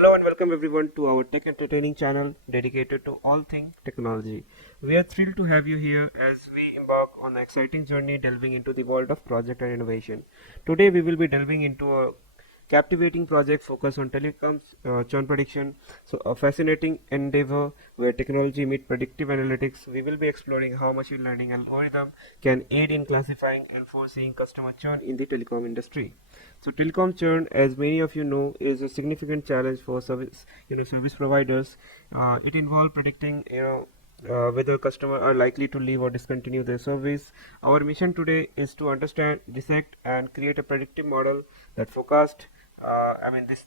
Hello and welcome everyone to our tech entertaining channel dedicated to all things technology. We are thrilled to have you here as we embark on an exciting journey delving into the world of project and innovation. Today we will be delving into a captivating project focused on telecoms churn prediction. So a fascinating endeavor where technology meets predictive analytics. We will be exploring how machine learning algorithm can aid in classifying and foreseeing customer churn in the telecom industry. So telecom churn, as many of you know, is a significant challenge for service providers. It involves predicting, whether customers are likely to leave or discontinue their service. Our mission today is to understand, dissect, and create a predictive model that forecast. This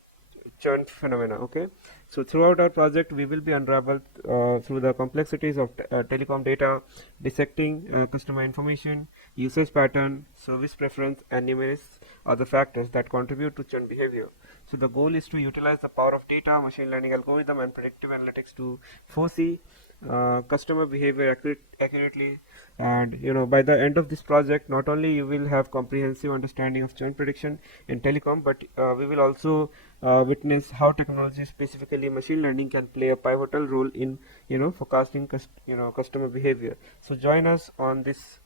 churn phenomena. Okay, so throughout our project we will be unraveled through the complexities of telecom data, dissecting customer information, usage pattern, service preference, and numerous other factors that contribute to churn behavior. So the goal is to utilize the power of data, machine learning algorithm, and predictive analytics to foresee customer behavior accurately. And by the end of this project, not only you will have comprehensive understanding of churn prediction in telecom, but we will also witness how technology, specifically machine learning, can play a pivotal role in forecasting customer behavior. So join us on this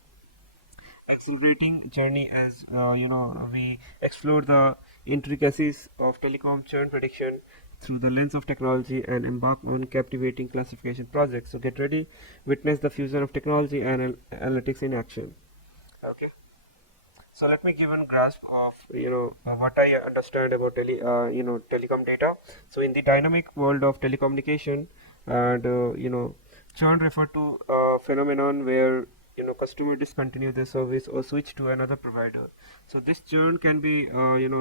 accelerating journey as we explore the intricacies of telecom churn prediction through the lens of technology and embark on captivating classification projects. So get ready, witness the fusion of technology and analytics in action. Okay. So let me give a grasp of what I understand about telecom data. So in the dynamic world of telecommunication, and churn refer to a phenomenon where customer discontinue their service or switch to another provider. So this churn can be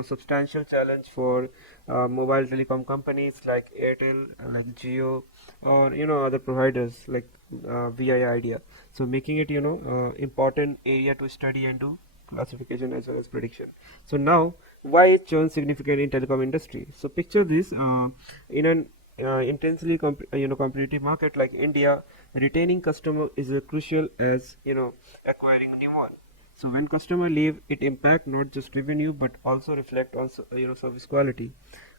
substantial challenge for mobile telecom companies like Airtel, like Jio, or other providers like VI Idea. So making it important area to study and do classification as well as prediction. So now, why is churn significant in telecom industry? So picture this: in an intensely competitive market like India, retaining customer is crucial as acquiring a new one. So when customer leave, it impact not just revenue but also reflect on service quality,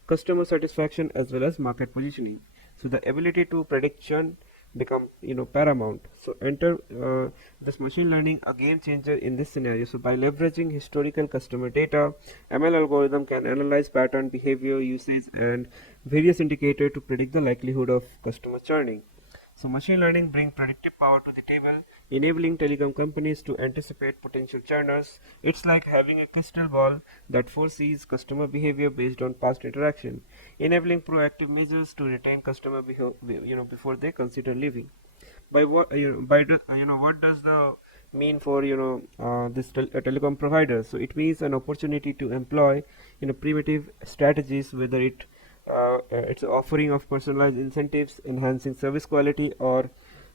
customer satisfaction, as well as market positioning. So the ability to predict churn become paramount. So enter this machine learning, a game changer in this scenario. So by leveraging historical customer data, ML algorithm can analyze pattern, behavior, usage, and various indicators to predict the likelihood of customer churning. So machine learning brings predictive power to the table, enabling telecom companies to anticipate potential churners. It's like having a crystal ball that foresees customer behavior based on past interaction, enabling proactive measures to retain customer before they consider leaving. By what what does the mean for this telecom provider? So it means an opportunity to employ primitive strategies, whether it's offering of personalized incentives, enhancing service quality, or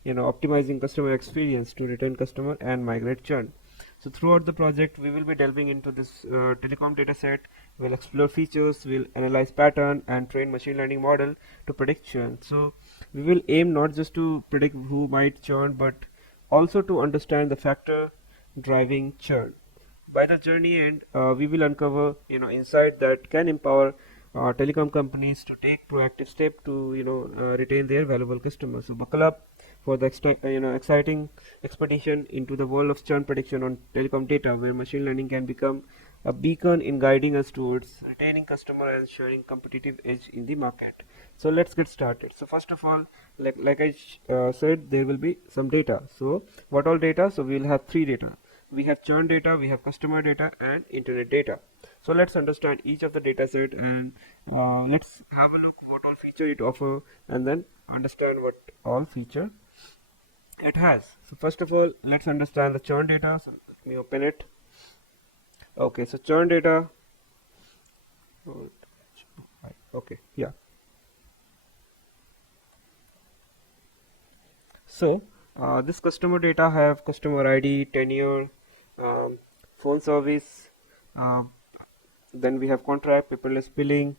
optimizing customer experience to retain customer and migrate churn. So throughout the project we will be delving into this telecom data set. We'll explore features, we'll analyze pattern, and train machine learning model to predict churn. So we will aim not just to predict who might churn, but also to understand the factor driving churn. By the journey end, we will uncover insight that can empower telecom companies to take proactive step to retain their valuable customers. So buckle up for the exciting expedition into the world of churn prediction on telecom data, where machine learning can become a beacon in guiding us towards retaining customer and ensuring competitive edge in the market. So let's get started. So first of all, like I said, there will be some data. So what all data? So we will have three data. We have churn data, we have customer data, and internet data. So let's understand each of the data set, and let's have a look what all feature it offer, and then understand what all feature it has. So first of all, let's understand the churn data. So let me open it. Okay, so churn data. Okay, yeah. So this customer data have customer ID, tenure, phone service, uh, then we have contract, paperless billing,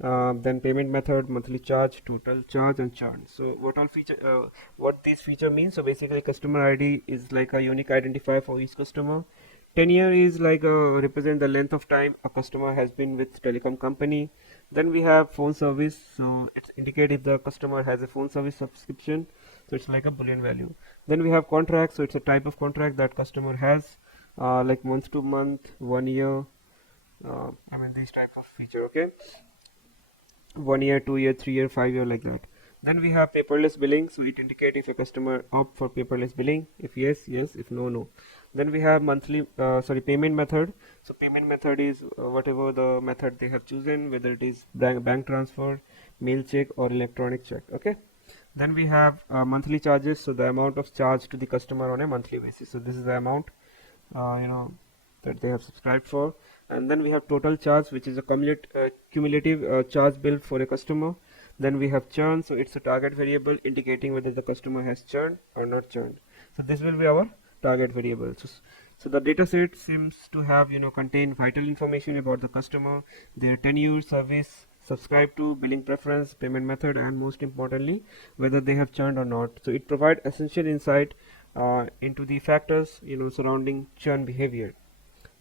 then payment method, monthly charge, total charge, and churn. So what these feature means? So basically, customer ID is like a unique identifier for each customer. Tenure is like represent the length of time a customer has been with telecom company. Then we have phone service, so it's indicate if the customer has a phone service subscription, so it's like a boolean value. Then we have contract, so it's a type of contract that customer has, like month to month, 1 year, I mean these type of feature. Okay, 1 year, 2 year, 3 year, 5 year, like that. Then we have paperless billing, so it indicate if a customer opt for paperless billing. If yes, yes. If no, no. Then we have monthly, payment method. So payment method is whatever the method they have chosen, whether it is bank transfer, mail check, or electronic check. Okay. Then we have monthly charges, so the amount of charge to the customer on a monthly basis. So this is the amount, you know, that they have subscribed for. And then we have total charge, which is a cumulative charge bill for a customer. Then we have churn, so it's a target variable indicating whether the customer has churned or not churned. So this will be our target variable. So the data set seems to have, contain vital information about the customer, their tenure, service, subscribe to, billing preference, payment method, and most importantly, whether they have churned or not. So it provides essential insight into the factors, surrounding churn behavior.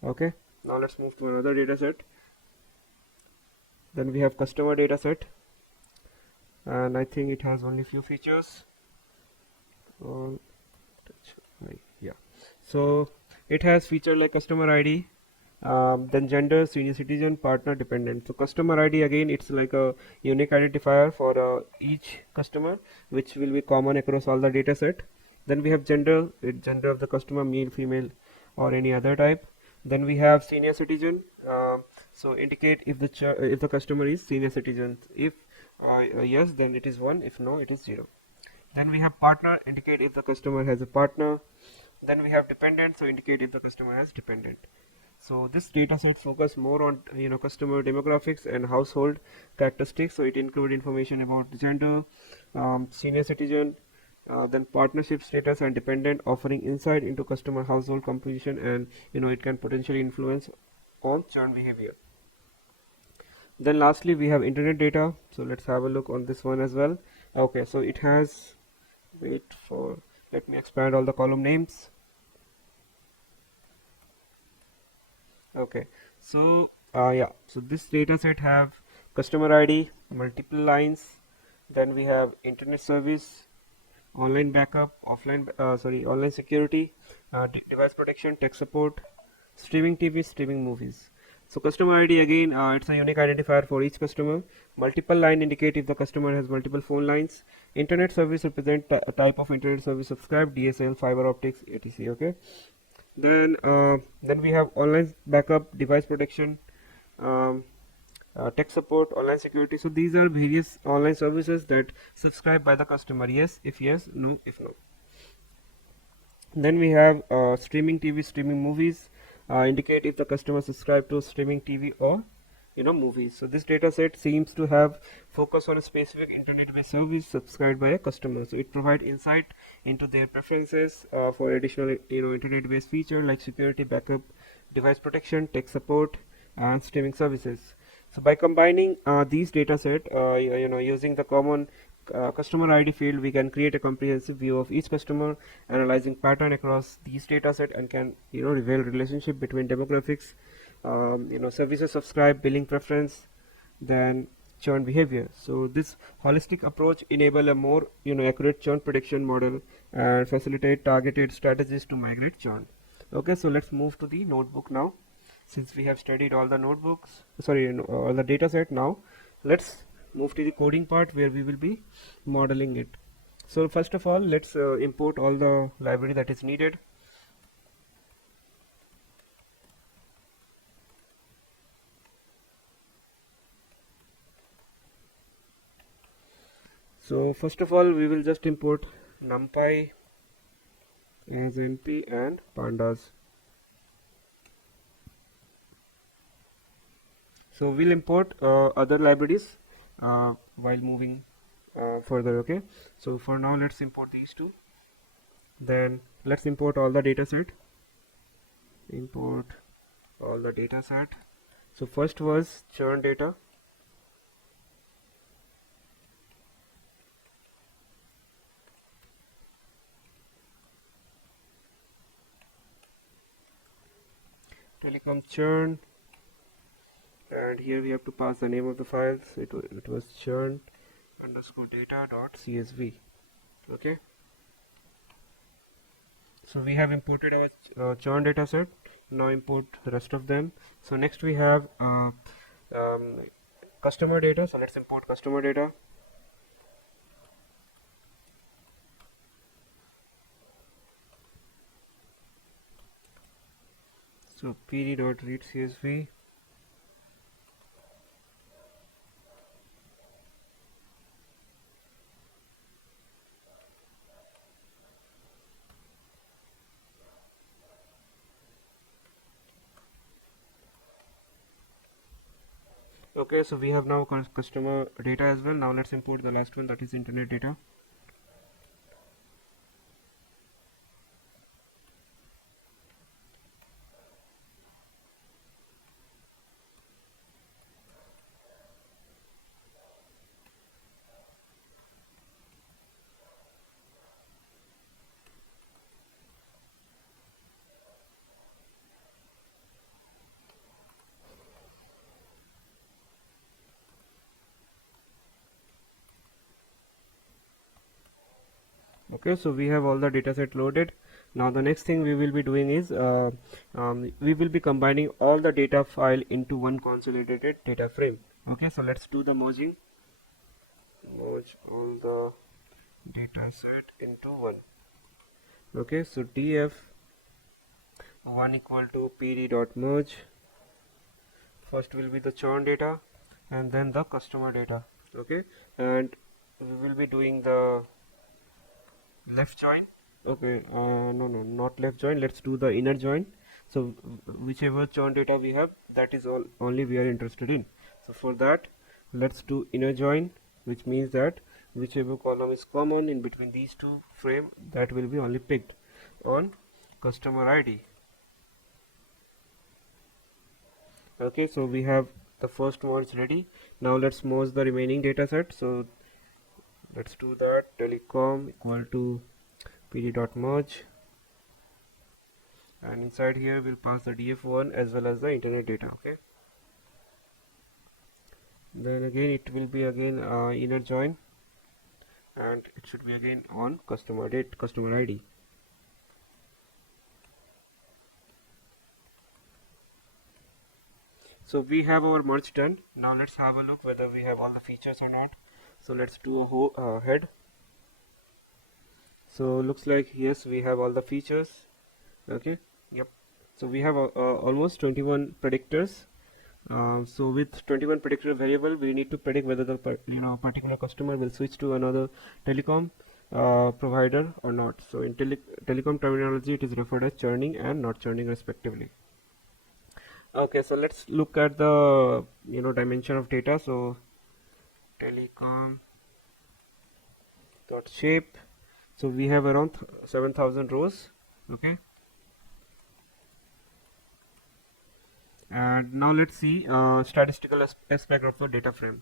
Okay, now let's move to another data set. Then we have customer data set, and I think it has only few features. Yeah, so it has feature like customer ID, then gender, senior citizen, partner, dependent. So customer ID, again, it's like a unique identifier for each customer, which will be common across all the data set. Then we have gender, gender of the customer, male, female, or any other type. Then we have senior citizen, so indicate if the customer is senior citizen. If yes, then it is 1. If no, it is 0. Then we have partner, indicate if the customer has a partner. Then we have dependent, so indicate if the customer has dependent. So this data set focus more on customer demographics and household characteristics. So it include information about gender, senior citizen, then partnership status and dependent, offering insight into customer household composition, and it can potentially influence on churn behavior. Then lastly we have internet data. So let's have a look on this one as well. Okay, so it has, let me expand all the column names. Okay, so yeah, so this data set have customer ID, multiple lines, then we have internet service, online backup, online security, device protection, tech support, streaming TV, streaming movies. So customer ID, again, it's a unique identifier for each customer. Multiple line indicate if the customer has multiple phone lines. Internet service represent a type of internet service subscribed, DSL, fiber optics, etc. Okay. Then we have online backup, device protection, um, tech support, online security. So these are various online services that subscribed by the customer. Yes, if yes, no, if no. Then we have streaming TV, streaming movies, indicate if the customer subscribed to streaming TV or movies. So this data set seems to have focus on a specific internet-based service subscribed by a customer. So it provides insight into their preferences for additional internet-based feature like security, backup, device protection, tech support, and streaming services. So by combining these data set, using the common customer ID field, we can create a comprehensive view of each customer, analyzing pattern across these data set, and can reveal relationship between demographics, services subscribe, billing preference, then churn behavior. So this holistic approach enable a more accurate churn prediction model and facilitate targeted strategies to migrate churn. Okay, so let's move to the notebook now. Since we have studied all the notebooks, all the data set, now let's move to the coding part where we will be modeling it. So first of all, let's import all the library that is needed. So first of all, we will just import numpy as np and pandas. So we'll import other libraries while moving further. Okay, so for now let's import these two. Then let's import all the data set. Import all the data set. So first was churn data. Telecom churn, and and here we have to pass the name of the files. It was churn underscore data dot csv. Okay, so we have imported our churn data set. Now import the rest of them. So next we have customer data. So let's import customer data. So pd.read csv. Okay, so we have now customer data as well. Now let's import the last one, that is internet data. Okay, so we have all the data set loaded. Now the next thing we will be doing is we will be combining all the data file into one consolidated data frame. Okay, so let's do the merging. Merge all the data set into one. Okay, so df1 equal to pd.merge. First will be the churn data and then the customer data. Okay, and we will be doing the left join. Okay, no, not left join. Let's do the inner join. So whichever churn data we have, that is all only we are interested in. So for that, let's do inner join, which means that whichever column is common in between these two frame, that will be only picked on customer ID. Okay, so we have the first merge ready. Now let's merge the remaining data set. So let's do that. Telecom equal to pd.merge, and inside here we'll pass the df1 as well as the internet data. Okay, then again it will be again inner join, and it should be again on customer ID. So we have our merge done. Now let's have a look whether we have all the features or not. So let's do a head. So looks like yes, we have all the features. Okay, yep. So we have almost 21 predictors. So with 21 predictor variable, we need to predict whether the particular customer will switch to another telecom provider or not. So in telecom terminology, it is referred as churning and not churning respectively. Okay, so let's look at the dimension of data. So telecom dot shape. So we have around 7,000 rows. Okay, and now let's see statistical aspect of the data frame.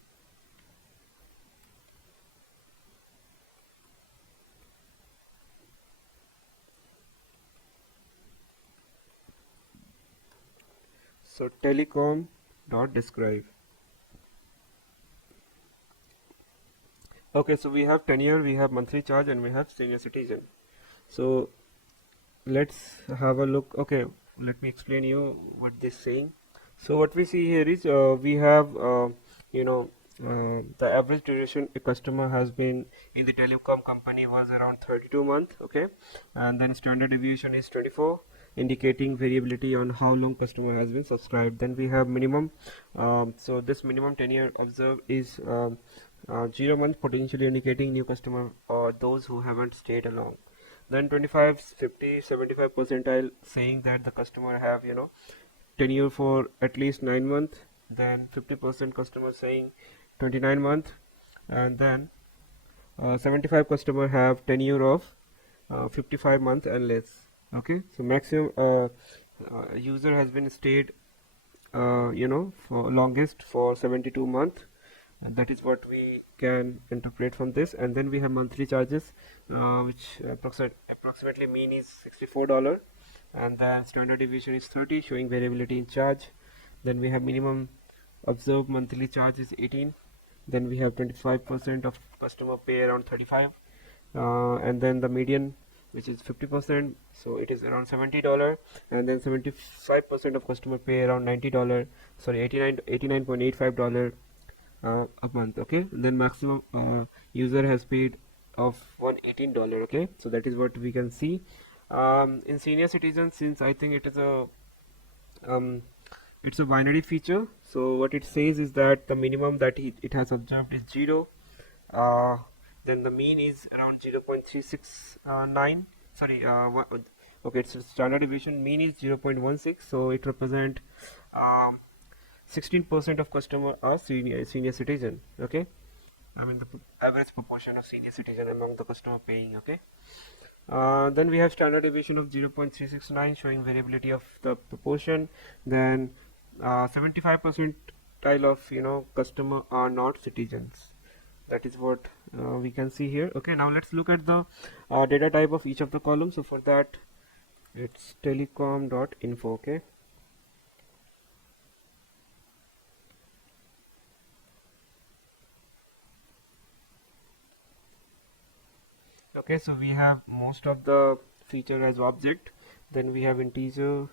So telecom dot describe. Okay, so we have tenure, we have monthly charge, and we have senior citizen. So let's have a look. Okay, let me explain you what this is saying. So what we see here is we have the average duration a customer has been in the telecom company was around 32 months. Okay, and then standard deviation is 24, indicating variability on how long customer has been subscribed. Then we have minimum. So this minimum tenure observed is 0 months, potentially indicating new customer or those who haven't stayed along. Then 25, 50, 75 percentile saying that the customer have tenure for at least 9 months. Then 50% customer saying 29 months, and then 75 customer have tenure of 55 months and less. Okay, so maximum user has been stayed for longest for 72 months, and that is what we can interpret from this. And then we have monthly charges, which approximately mean is $64, and then standard deviation is 30, showing variability in charge. Then we have minimum observed monthly charge is 18. Then we have 25% of customer pay around 35, and then the median, which is 50%, so it is around $70, and then 75% of customer pay around $90, sorry, 89.85 a month. Okay, and then maximum user has paid of $118. Okay, so that is what we can see. In senior citizens, since I think um, it's a binary feature, so what it says is that the minimum that it has observed is 0. uh, then the mean is around 0.369, sorry, okay, it's a standard deviation. Mean is 0.16, so it represent um, 16% of customer are senior citizen. Okay, I mean the average proportion of senior citizen among the customer paying. Okay, then we have standard deviation of 0.369 showing variability of the proportion. Then 75% tile of customer are not citizens. That is what we can see here. Okay, now let's look at the data type of each of the columns. So for that, it's telecom.info. Okay, okay, so we have most of the feature as object. Then we have integer.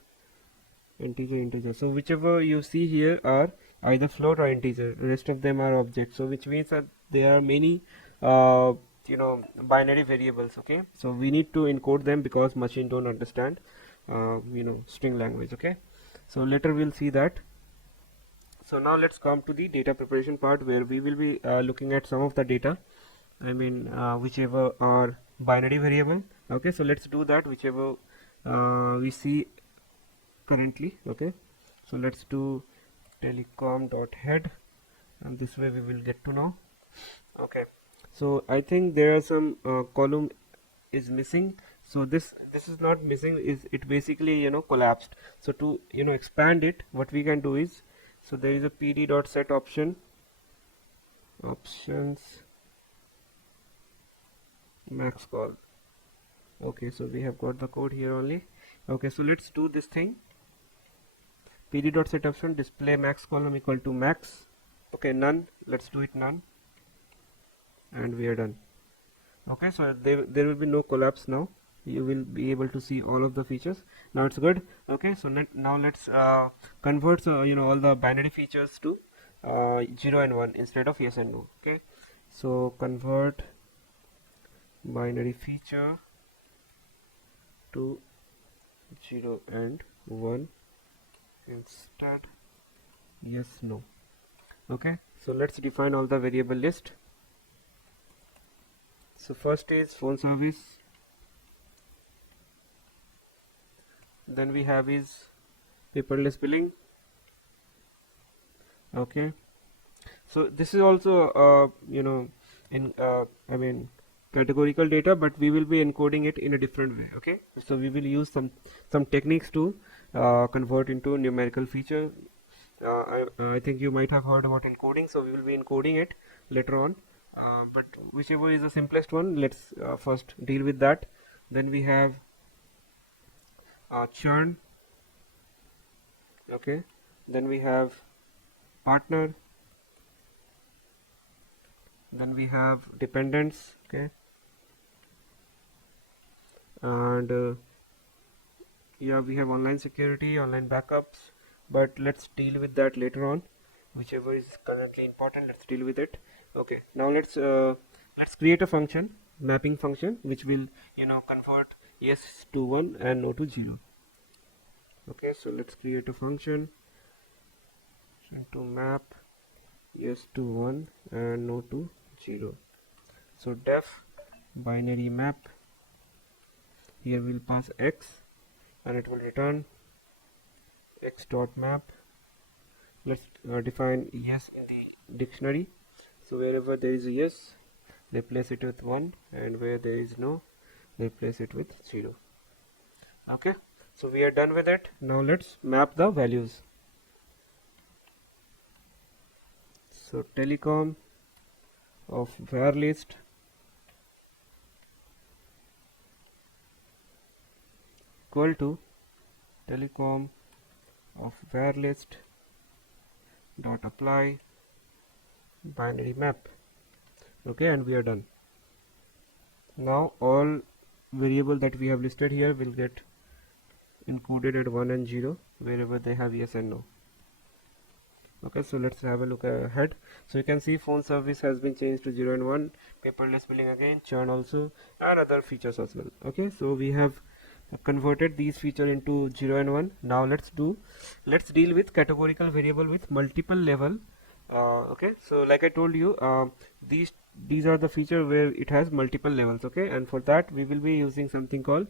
So whichever you see here are either float or integer. The rest of them are objects. So which means that there are many binary variables. Okay, so we need to encode them because machine don't understand string language. Okay, so later we'll see that. So now let's come to the data preparation part, where we will be looking at some of the data. I mean whichever are binary variable. Okay, so let's do that, whichever we see currently. Okay, so let's do telecom.head, and this way we will get to know. Okay, so I think there are some column is missing. So this is not missing, is it basically collapsed. So to expand it, what we can do is, so there is a pd.set options max call. Okay, so we have got the code here only. Okay, so let's do this thing. pd.set option display max column equal to max. Okay, none. Let's do it none, and we are done. Okay, so there will be no collapse now. You will be able to see all of the features. Now it's good. Okay, so now let's convert all the binary features to 0 and 1 instead of yes and no. Okay, so convert binary feature to 0 and 1 instead yes no. Okay, so let's define all the variable list. So first is phone service, then we have is paperless billing. Okay, so this is also in I mean categorical data, but we will be encoding it in a different way. Okay, so we will use some techniques to convert into numerical feature. I think you might have heard about encoding, so we will be encoding it later on, but whichever is the simplest one, let's first deal with that. Then we have churn. Okay, then we have partner, then we have dependents. Okay, and yeah, we have online security, online backups, but let's deal with that later on. Whichever is currently important, let's deal with it. Okay, now let's create a function, mapping function, which will convert yes to 1 and no to 0. Okay, so let's create a function to map yes to 1 and no to 0. So def binary map, here we'll pass x and it will return x dot map. Let's define yes in the dictionary. So wherever there is a yes, replace it with 1, and where there is no, replace it with 0. Okay, so we are done with it. Now let's map the values. So telecom of var list equal to telecom of var list dot apply binary map. Okay, and we are done. Now all variable that we have listed here will get encoded at 1 and 0 wherever they have yes and no. Okay, so let's have a look ahead. So you can see phone service has been changed to 0 and 1, paperless billing again, churn also, and other features as well. Okay, so we have converted these features into 0 and 1. Now let's deal with categorical variable with multiple level. Okay, so like I told you, these are the feature where it has multiple levels. Okay, and for that we will be using something called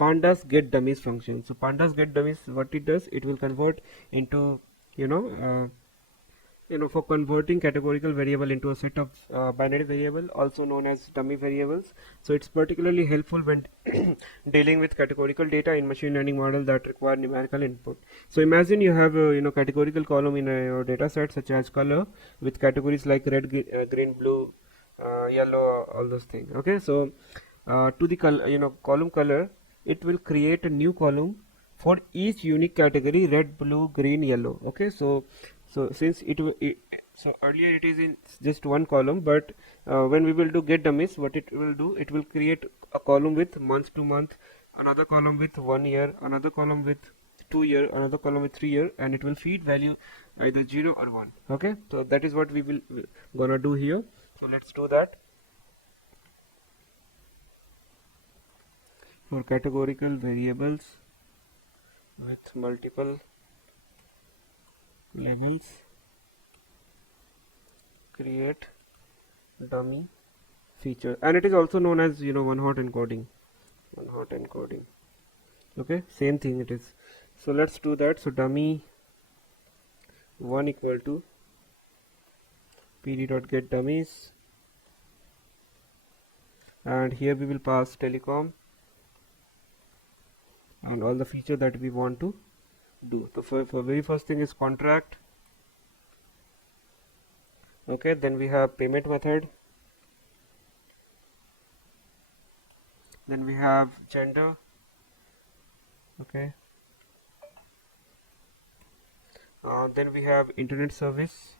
pandas get dummies function. So pandas get dummies, what it does, it will convert into, you know uh, for converting categorical variable into a set of binary variable, also known as dummy variables. So it's particularly helpful when dealing with categorical data in machine learning model that require numerical input. So imagine you have a categorical column in your data set, such as color, with categories like red, green, blue, yellow, all those things. Okay, so to the column color, it will create a new column for each unique category: red, blue, green, yellow. Okay, so since so earlier it is in just one column, but when we will do get dummies, what it will do, it will create a column with month to month, another column with 1 year, another column with 2 year, another column with 3 year, and it will feed value either 0 or 1. Okay, so that is what we will gonna do here. So let's do that. For categorical variables with multiple levels, create dummy feature, and it is also known as one hot encoding. Okay, same thing it is. So let's do that. So dummy 1 equal to pd dot get dummies, and here we will pass telecom and all the feature that we want to do. So for very first thing is contract. Okay, then we have payment method, then we have gender. Okay, then we have internet service,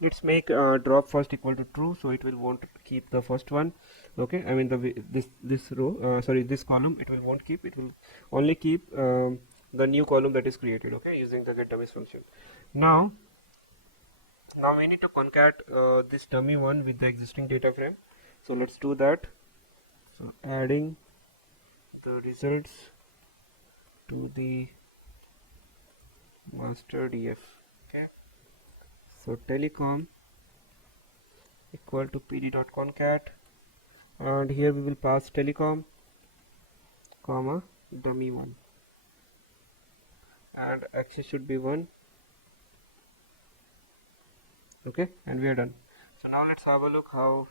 let's make drop first equal to true, so it will won't keep the first one. Okay, I mean this row, sorry, this column, it will won't keep, it will only keep the new column that is created. Okay, using the get dummies function. Now we need to concat this dummy one with the existing data frame, so let's do that. So adding the results to the master df. Okay, so telecom equal to pd.concat, and here we will pass telecom comma dummy 1, and access should be 1. Okay, and we are done. So now let's have a look how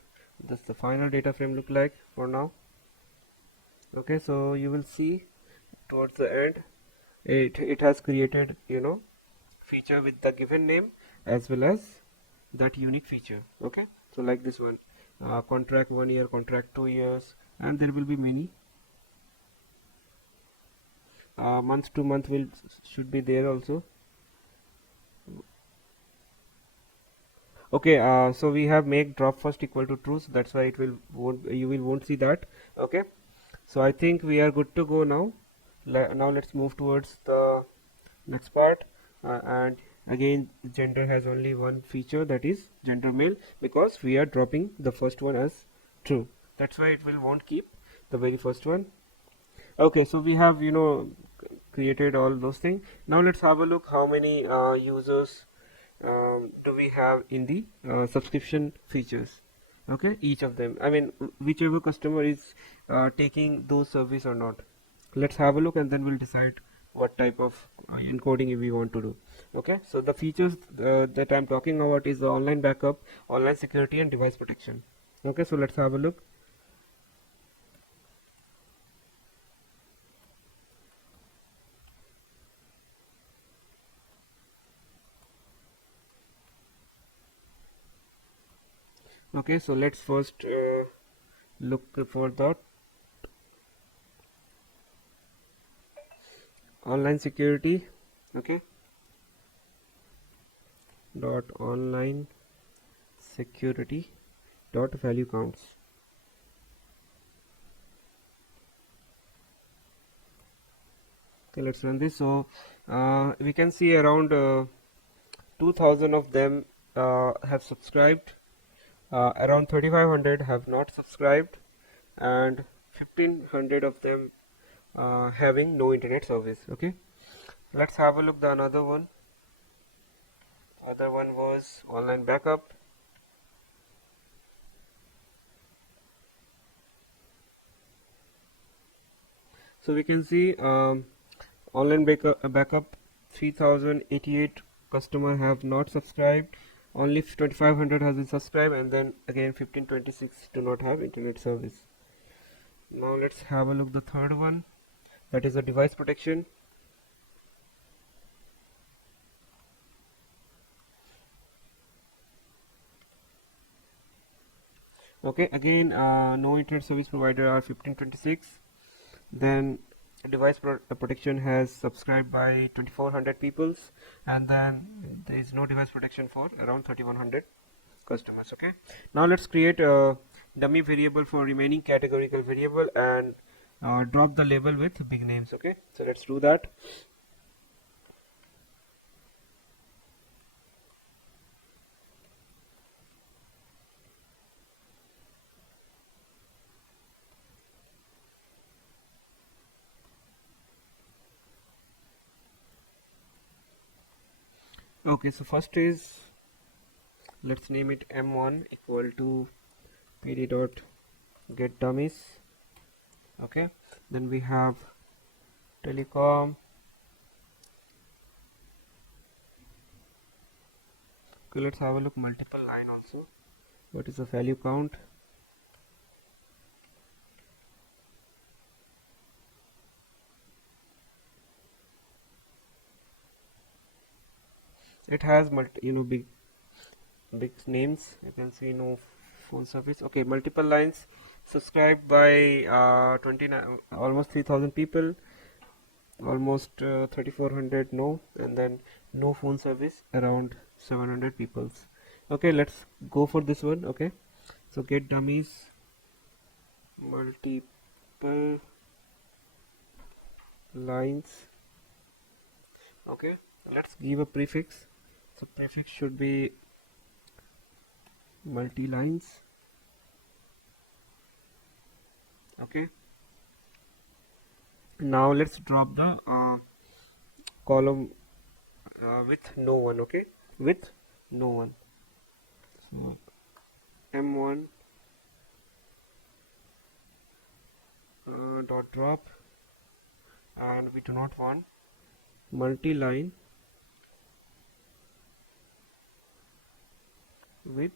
does the final data frame look like for now. Okay, so you will see towards the end it has created feature with the given name as well as that unique feature. Okay, so like this one, contract 1 year, contract 2 years, and there will be many month to month should be there also. Okay, so we have make drop first equal to true, so that's why it will won't see that. Okay, so I think we are good to go now. Now let's move towards the next part, and again gender has only one feature, that is gender male, because we are dropping the first one as true. That's why it won't keep the very first one. Okay, so we have created all those things. Now let's have a look how many users do we have in the subscription features. Okay, each of them, I mean whichever customer is taking those service or not. Let's have a look and then we'll decide what type of encoding we want to do. Okay, so the features that I'm talking about is the online backup, online security, and device protection. Okay, so let's have a look. Okay, so let's first look for the online security. Okay, dot online security dot value counts. Okay, let's run this. So we can see around 2000 of them have subscribed, around 3500 have not subscribed, and 1500 of them having no internet service. Okay, let's have a look the another one. Other one was online backup. So we can see online backup 3088 customer have not subscribed, only 2500 has been subscribed, and then again 1526 do not have internet service. Now let's have a look the third one, that is a device protection. Okay, again no internet service provider are 1526. Then device protection has subscribed by 2400 peoples, and then there is no device protection for around 3100 customers. Okay, now let's create a dummy variable for remaining categorical variable and drop the label with big names. Okay, so let's do that. Okay, so first is, let's name it m1 equal to pd dot get dummies. Okay, then we have telecom. Okay, let's have a look multiple line also. What is the value count? It has big names. You can see no phone service. Okay, multiple lines subscribed by 29, almost 3000 people, almost 3400 no, and then no phone service around 700 peoples. Okay, let's go for this one. Okay, so get dummies multiple lines. Okay, let's give a prefix. So prefix should be multi lines. Okay, now let's drop the column with no one. Okay, with no one. So m1 dot drop, and we do not want multi-line with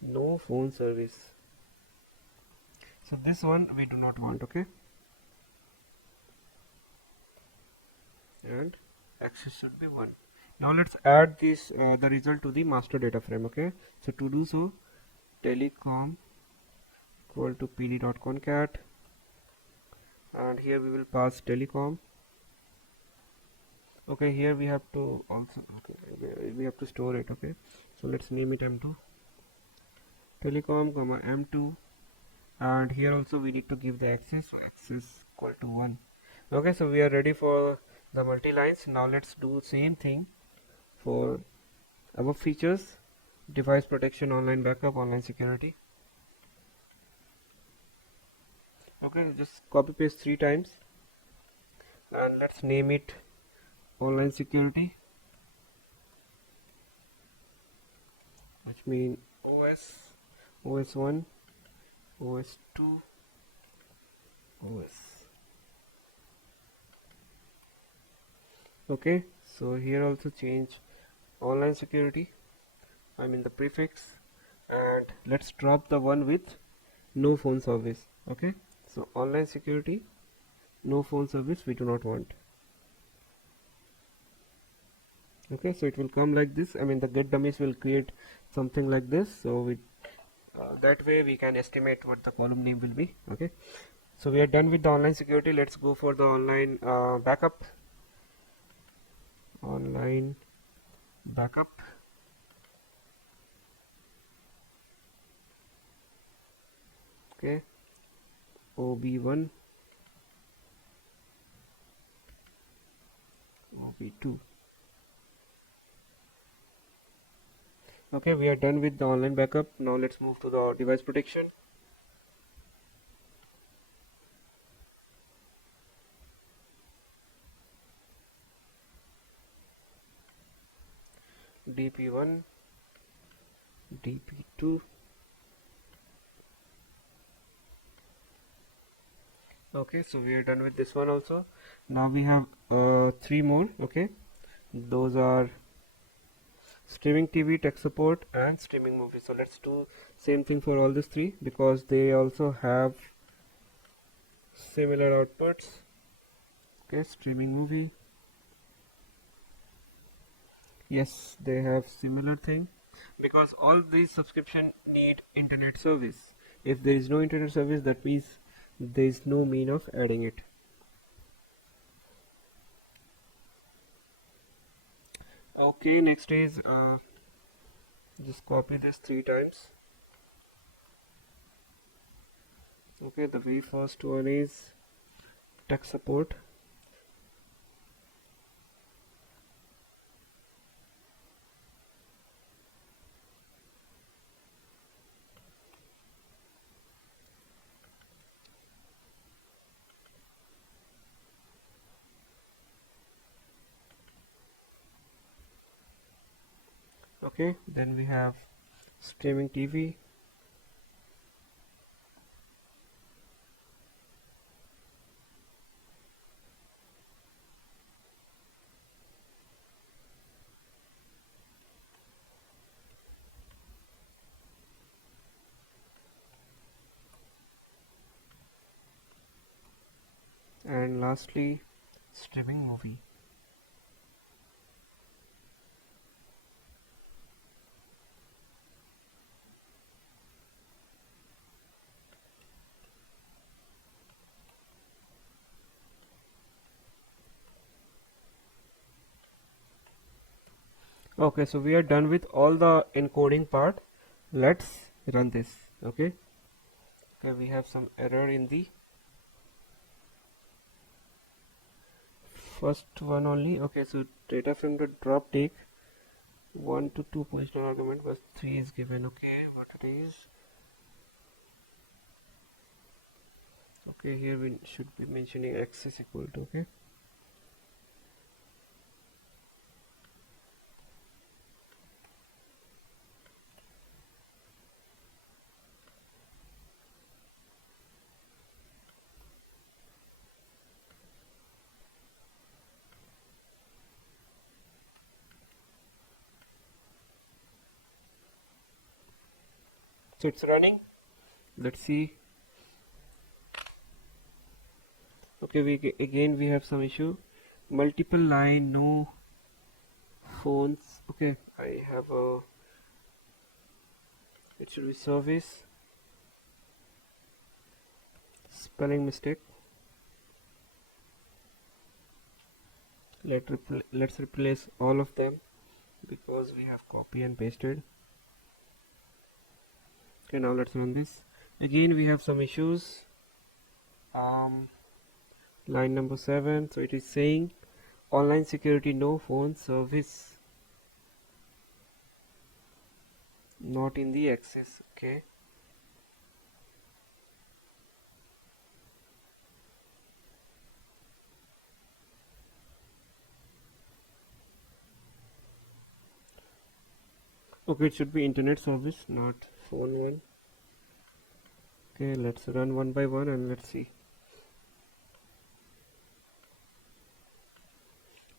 no phone service. So this one we do not want. Okay, and access should be 1. Now let's add this the result to the master data frame. Okay, so to do so, telecom equal to pd.concat, and here we will pass telecom. Okay, here we have to also, okay, we have to store it. Okay, so let's name it m2 telecom comma m2, and here also we need to give the access, so access equal to 1. Okay, so we are ready for the multi lines. Now let's do same thing for above features: device protection, online backup, online security. Okay, just copy paste 3 times, and let's name it online security, which means os1, os2, os. Okay, so here also change online security, I mean the prefix, and let's drop the one with no phone service. Okay, so online security, no phone service, we do not want. Okay, so it will come like this. I mean the get dummies will create something like this. So we that way we can estimate what the column name will be. Okay, so we are done with the online security. Let's go for the online backup. Online backup. Okay, OB1, OB2. Okay, we are done with the online backup. Now let's move to the device protection. DP1, DP2. Okay, so we are done with this one also. Now we have three more. Okay, those are streaming TV, tech support, and streaming movies. So let's do same thing for all these three because they also have similar outputs. Okay, streaming movie. Yes, they have similar thing because all these subscription need internet service. If there is no internet service, that means there is no mean of adding it. Okay, next is just copy this 3 times. Okay, the very first one is tech support. Okay, then we have streaming TV. And lastly, streaming movie. Okay, so we are done with all the encoding part. Let's run this. Okay, we have some error in the first one only. Okay, so data from the drop take 1 to 2 positional argument was 3 is given. Okay, what it is? Okay, here we should be mentioning x is equal to. Okay, so it's running. Let's see. Okay, again we have some issue. Multiple line, no phones. Okay, I have a. It should be service. Spelling mistake. Let's replace all of them because we have copy and pasted. Okay, now let's run this. Again we have some issues. Line number 7, so it is saying online security no phone service not in the access. Okay, okay, it should be internet service, not phone one. Okay, let's run one by one and let's see.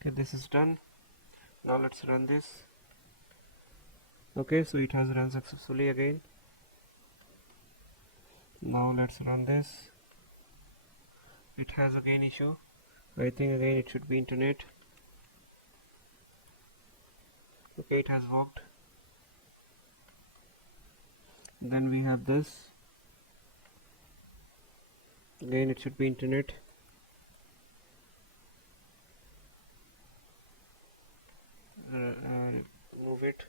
Okay, this is done. Now let's run this. Okay, so it has run successfully again. Now let's run this. It has again issue. I think again it should be internet. Okay, it has worked. Then we have this, again it should be internet. Move it.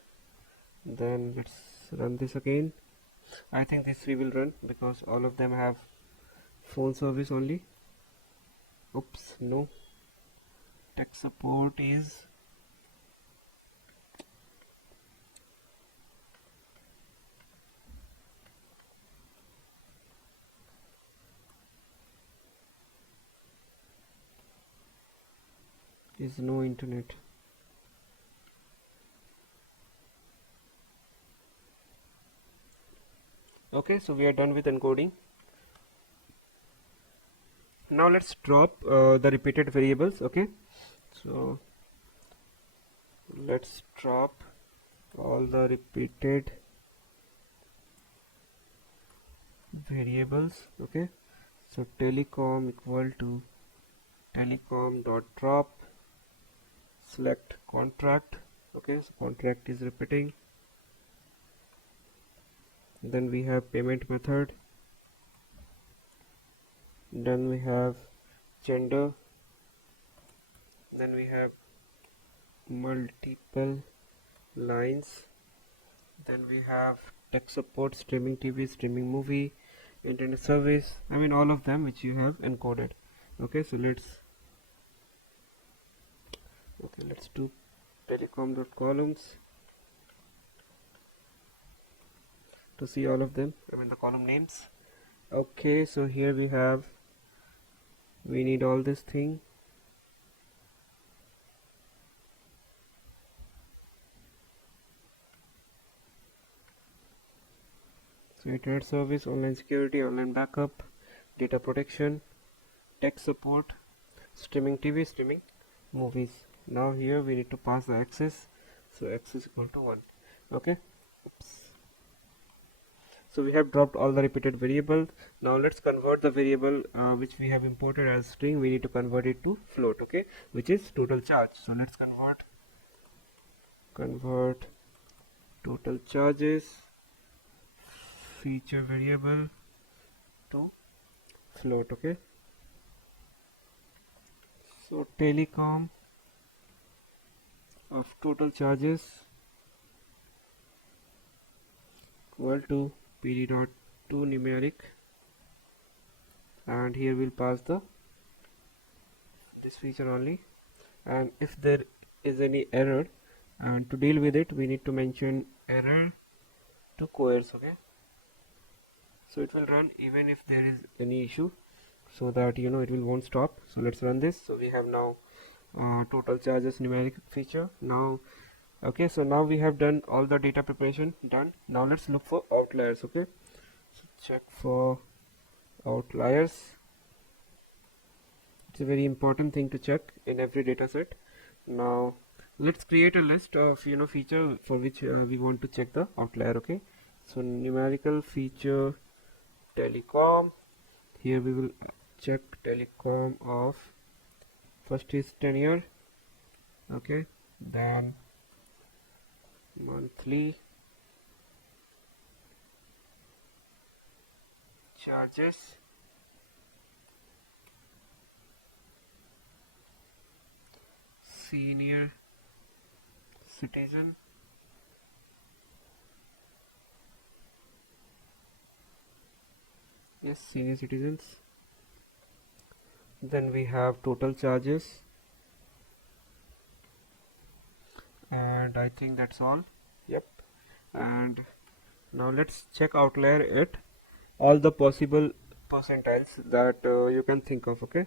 Then let's run this again. I think this we will run because all of them have phone service only. Oops, no. Tech support is no internet. Okay, so we are done with encoding. Now let's drop the repeated variables. Okay, so let's drop all the repeated variables. Okay, so telecom equal to telecom dot drop, select contract. Okay, so contract is repeating. Then we have payment method. Then we have gender. Then we have multiple lines. Then we have tech support, streaming TV, streaming movie, internet service. I mean all of them which you have encoded. Okay, so let's do telecom dot columns to see all of them. I mean the column names. Okay, so here we need all this thing. So internet service, online security, online backup, data protection, tech support, streaming TV, streaming movies. Now here we need to pass the axis, so x is equal to 1. Okay. Oops. So we have dropped all the repeated variables. Now let's convert the variable which we have imported as string. We need to convert it to float, okay, which is total charge. So let's convert total charges feature variable to float. Okay, so telecom of total charges equal to pd dot to numeric, and here we'll pass this feature only, and if there is any error, and to deal with it we need to mention error to coerce. Okay, so it will run even if there is any issue, so that it will won't stop. So let's run this. So we have now total charges numeric feature now. Okay, so now we have done all the data preparation done. Now let's look for outliers. Okay, so check for outliers. It's a very important thing to check in every data set. Now let's create a list of feature for which we want to check the outlier. Okay, so numerical feature telecom. Here we will check telecom of first is tenure. Okay, then monthly charges, senior citizen, yes, senior citizens. Then we have total charges, and I think that's all. Yep. And now let's check outlier at all the possible percentiles that you can think of. Okay,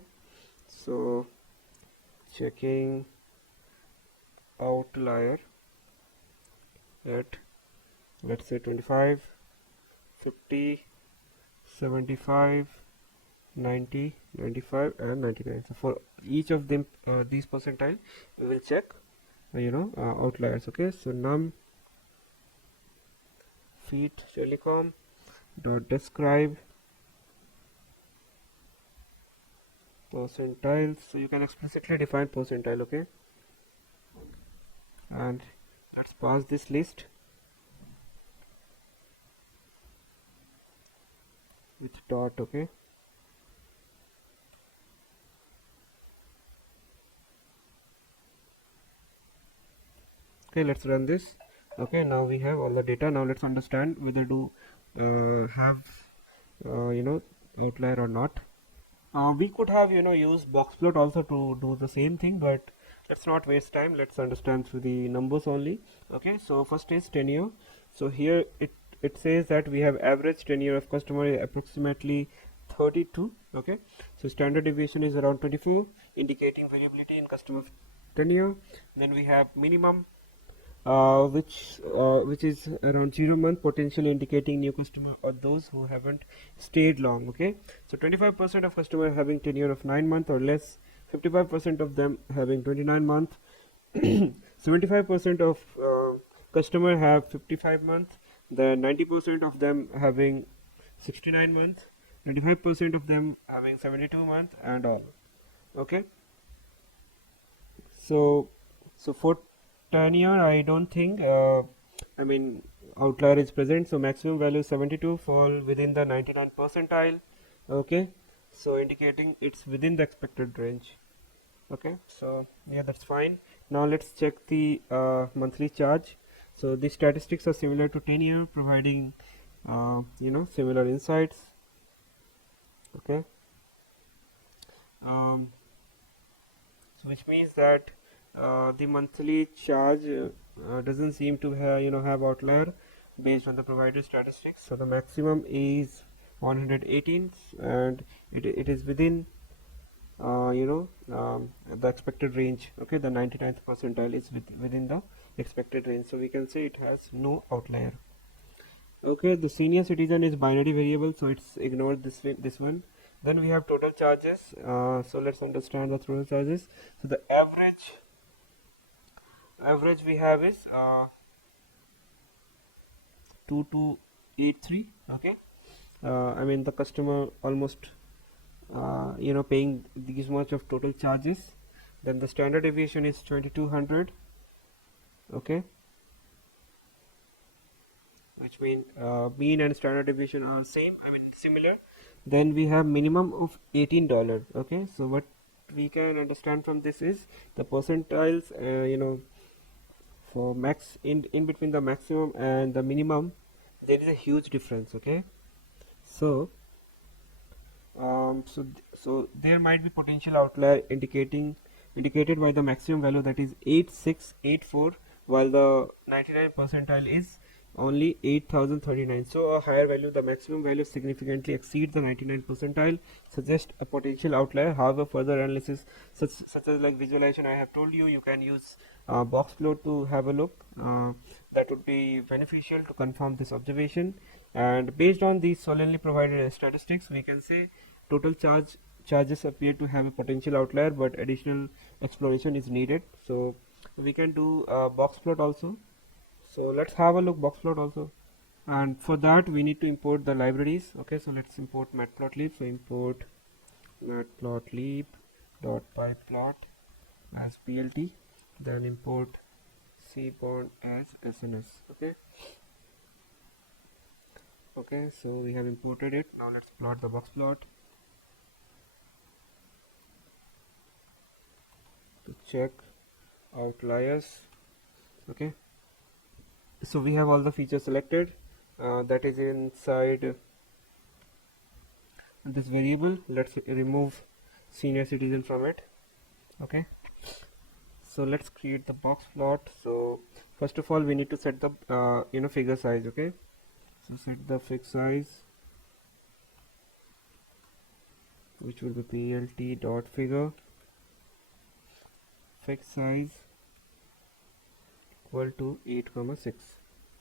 so checking outlier at, let's say, 25, 50, 75, 90, 95 and 99. So for each of them these percentile we will check outliers. Okay, so num feed telecom dot describe percentiles. So you can explicitly define percentile. Okay, and let's pass this list. with dot. Okay, let's run this. Okay, now we have all the data. Now let's understand whether to have outlier or not. We could have used boxplot also to do the same thing, but let's not waste time. Let's understand through the numbers only. Okay, so first is tenure. So here it says that we have average tenure of customer approximately 32. Okay, so standard deviation is around 24, indicating variability in customer tenure. Then we have minimum, which is around 0 month, potentially indicating new customer or those who haven't stayed long. Okay, so 25% of customer having tenure of 9 months or less, 55% of them having 29 months, 75% of customer have 55 months, then 90% of them having 69 months, 95% of them having 72 months, and all. Okay, so for tenure, I don't think I mean outlier is present. So maximum value 72 fall within the 99 percentile. Okay, so indicating it's within the expected range. Okay, so yeah, that's fine. Now let's check the monthly charge. So the statistics are similar to tenure, providing similar insights. Okay, um, so which means that the monthly charge doesn't seem to have outlier based on the provided statistics. So the maximum is 118, and it is within the expected range. Okay, the 99th percentile is within the expected range, so we can say it has no outlier. Okay, the senior citizen is binary variable, so it's ignored this one. Then we have total charges. So let's understand the total charges. So the average we have is 2283. Okay, I mean the customer almost paying this much of total charges. Then the standard deviation is 2200. Okay, which mean mean and standard deviation are same, I mean similar. Then we have minimum of $18. Okay, so what we can understand from this is the percentiles, for max in between the maximum and the minimum, there is a huge difference. Okay, so so there might be potential outlier indicated by the maximum value, that is 8684, while the 99 percentile is only 8039. So a higher value, the maximum value significantly exceeds the 99 percentile, suggests a potential outlier. However, further analysis such as like visualization, I have told you, you can use box plot to have a look. That would be beneficial to confirm this observation. And based on these solemnly provided statistics, we can say total charges appear to have a potential outlier, but additional exploration is needed. So we can do box plot also. So let's have a look box plot also. And for that we need to import the libraries. Okay, so let's import matplotlib. So import matplotlib dot pyplot as plt, then import cbond as sns. Okay, so we have imported it. Now let's plot the box plot to check outliers. Okay, so we have all the features selected, that is inside this variable. Let's remove senior citizen from it. Okay, so let's create the box plot. So first of all we need to set the figure size. Okay, so set the fixed size, which will be plt dot figure fixed size equal to 8,6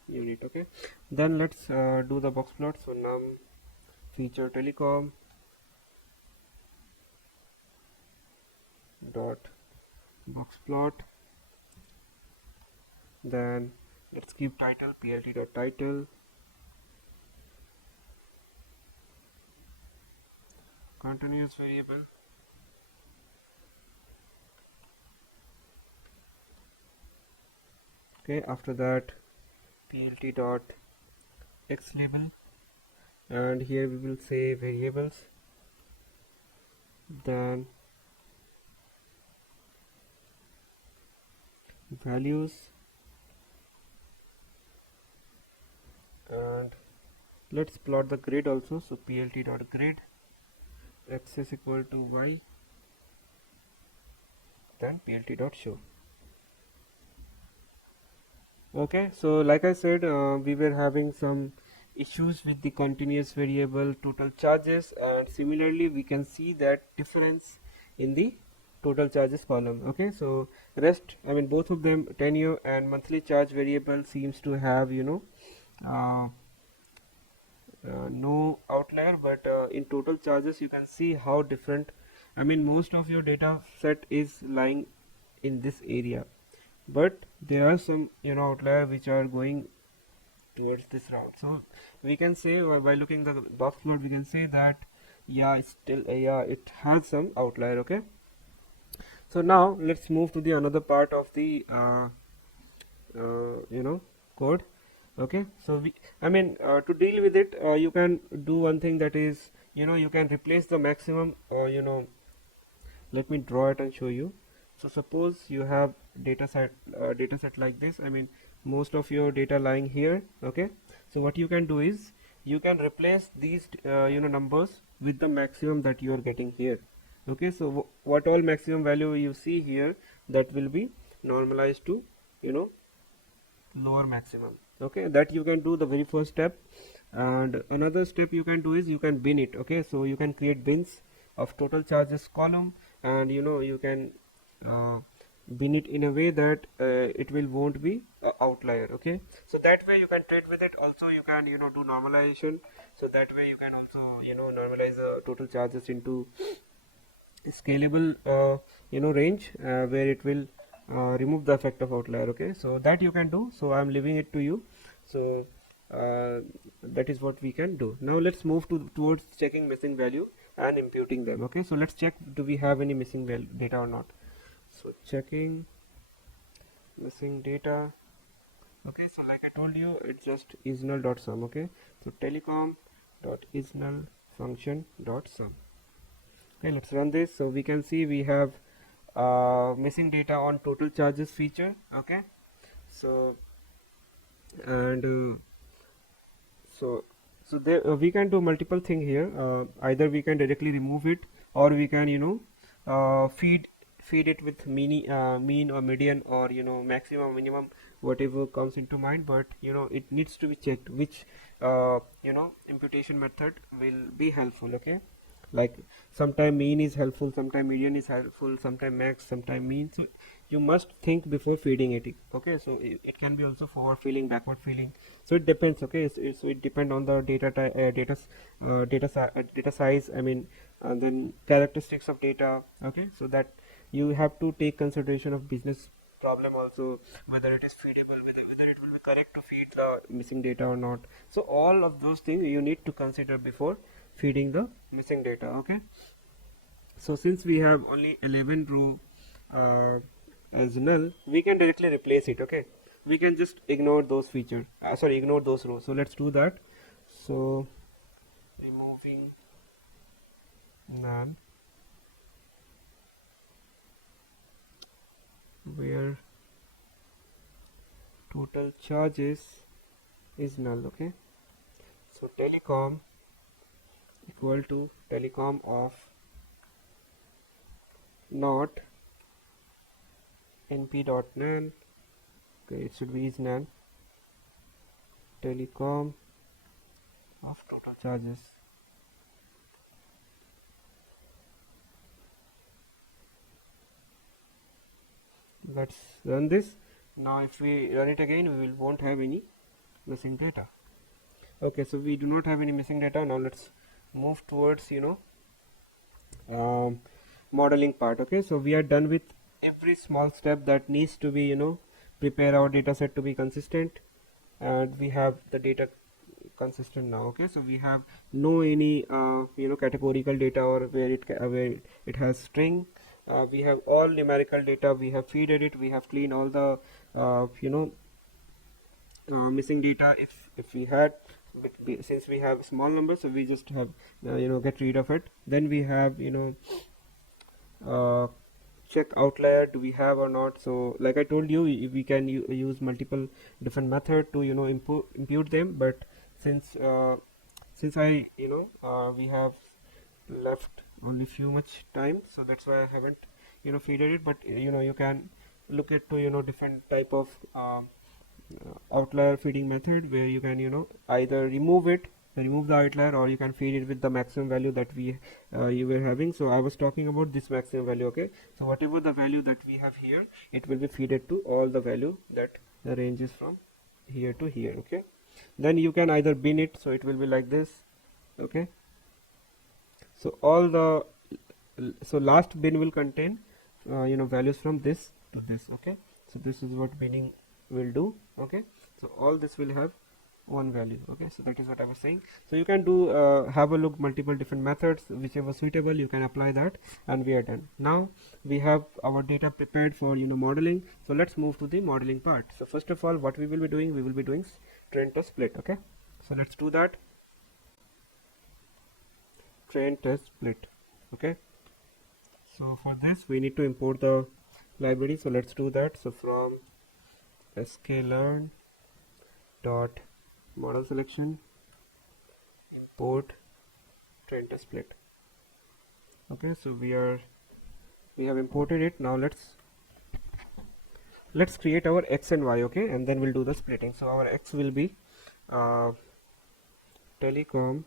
unit. Okay, then let's do the box plot. So num feature telecom dot box plot, then let's keep title plt dot title, continuous variable. Okay, after that plt dot x label, and here we will say variables, then values, and let's plot the grid also. So plt.grid x is equal to y, then plt.show. Okay, so like I said, we were having some issues with the continuous variable total charges, and similarly we can see that difference in the total charges column. Okay, so rest, I mean both of them, tenure and monthly charge variable, seems to have uh, no outlier, but in total charges you can see how different, I mean most of your data set is lying in this area, but there are some outlier which are going towards this route. So we can say, by looking the box plot, we can say that yeah, it's still yeah, it has some outlier. Okay, so now let's move to the another part of the code. Okay, so I mean to deal with it, you can do one thing, that is you can replace the maximum, let me draw it and show you. So suppose you have data set like this, I mean most of your data lying here. Okay, so what you can do is you can replace these numbers with the maximum that you are getting here. Okay, so what all maximum value you see here, that will be normalized to lower maximum. Okay, that you can do the very first step. And another step you can do is you can bin it. Okay, so you can create bins of total charges column, and you can bin it in a way that it will won't be outlier. Okay, so that way you can trade with it. Also you can do normalization, so that way you can also normalize the total charges into scalable range, where it will remove the effect of outlier. Okay, so that you can do, so I'm leaving it to you. So that is what we can do. Now let's move towards checking missing value and imputing them. Okay, so let's check, do we have any missing data or not. So checking missing data. Okay, so like I told you, it's just isNull.sum. Okay, so telecom.isNull function.sum. Okay, let's run this. So we can see we have missing data on total charges feature. Okay, so and so there we can do multiple thing here. Either we can directly remove it, or we can feed it with mean or median, or maximum minimum, whatever comes into mind. But it needs to be checked which imputation method will be helpful. Okay, like sometime mean is helpful, sometime median is helpful, sometime max, sometime mean. So you must think before feeding it. Okay, so it can be also forward feeling, backward feeling, so it depends. Okay, so it depend on the data size, I mean, and then characteristics of data. Okay, so that you have to take consideration of business problem also, whether it is feedable, whether it will be correct to feed the missing data or not. So all of those things you need to consider before feeding the missing data. Okay, so since we have only 11 row as null, we can directly replace it. Okay, we can just ignore those features, ignore those rows. So let's do that. So removing none, where total charges is null. Okay, so telecom equal to telecom of not np.nan. Okay, it should be is nan telecom of total charges. Let's run this. Now if we run it again, we won't have any missing data. Okay, so we do not have any missing data. Now let's move towards modeling part. Okay, so we are done with every small step that needs to be prepare our data set to be consistent, and we have the data consistent now. Okay, so we have no any categorical data, or where it has string. We have all numerical data, we have feeded it, we have cleaned all the missing data if we had. since we have small numbers, so we just have get rid of it. Then we have uh, check outlier, do we have or not. So like I told you, we can use multiple different method to impute them, but since I we have left only few much time, so that's why I haven't feeded it. But you can look at to different type of outlier feeding method, where you can either remove the outlier, or you can feed it with the maximum value that we you were having. So I was talking about this maximum value. Okay, so whatever the value that we have here, it will be feeded to all the value that the range is from here to here. Okay, then you can either bin it, so it will be like this. Okay, so all the last bin will contain values from this to this. Okay, so this is what binning will do. Okay, so all this will have one value. Okay, so that is what I was saying. So you can do have a look multiple different methods, whichever suitable you can apply that, and we are done. Now we have our data prepared for modeling. So let's move to the modeling part. So first of all, what we will be doing, train test split. Okay, so let's do that. Train test split. Okay, so for this we need to import the library. So let's do that. So from sklearn dot model selection, import train test split. Okay, so we have imported it. Now let's create our x and y. Okay, and then we'll do the splitting. So our x will be telecom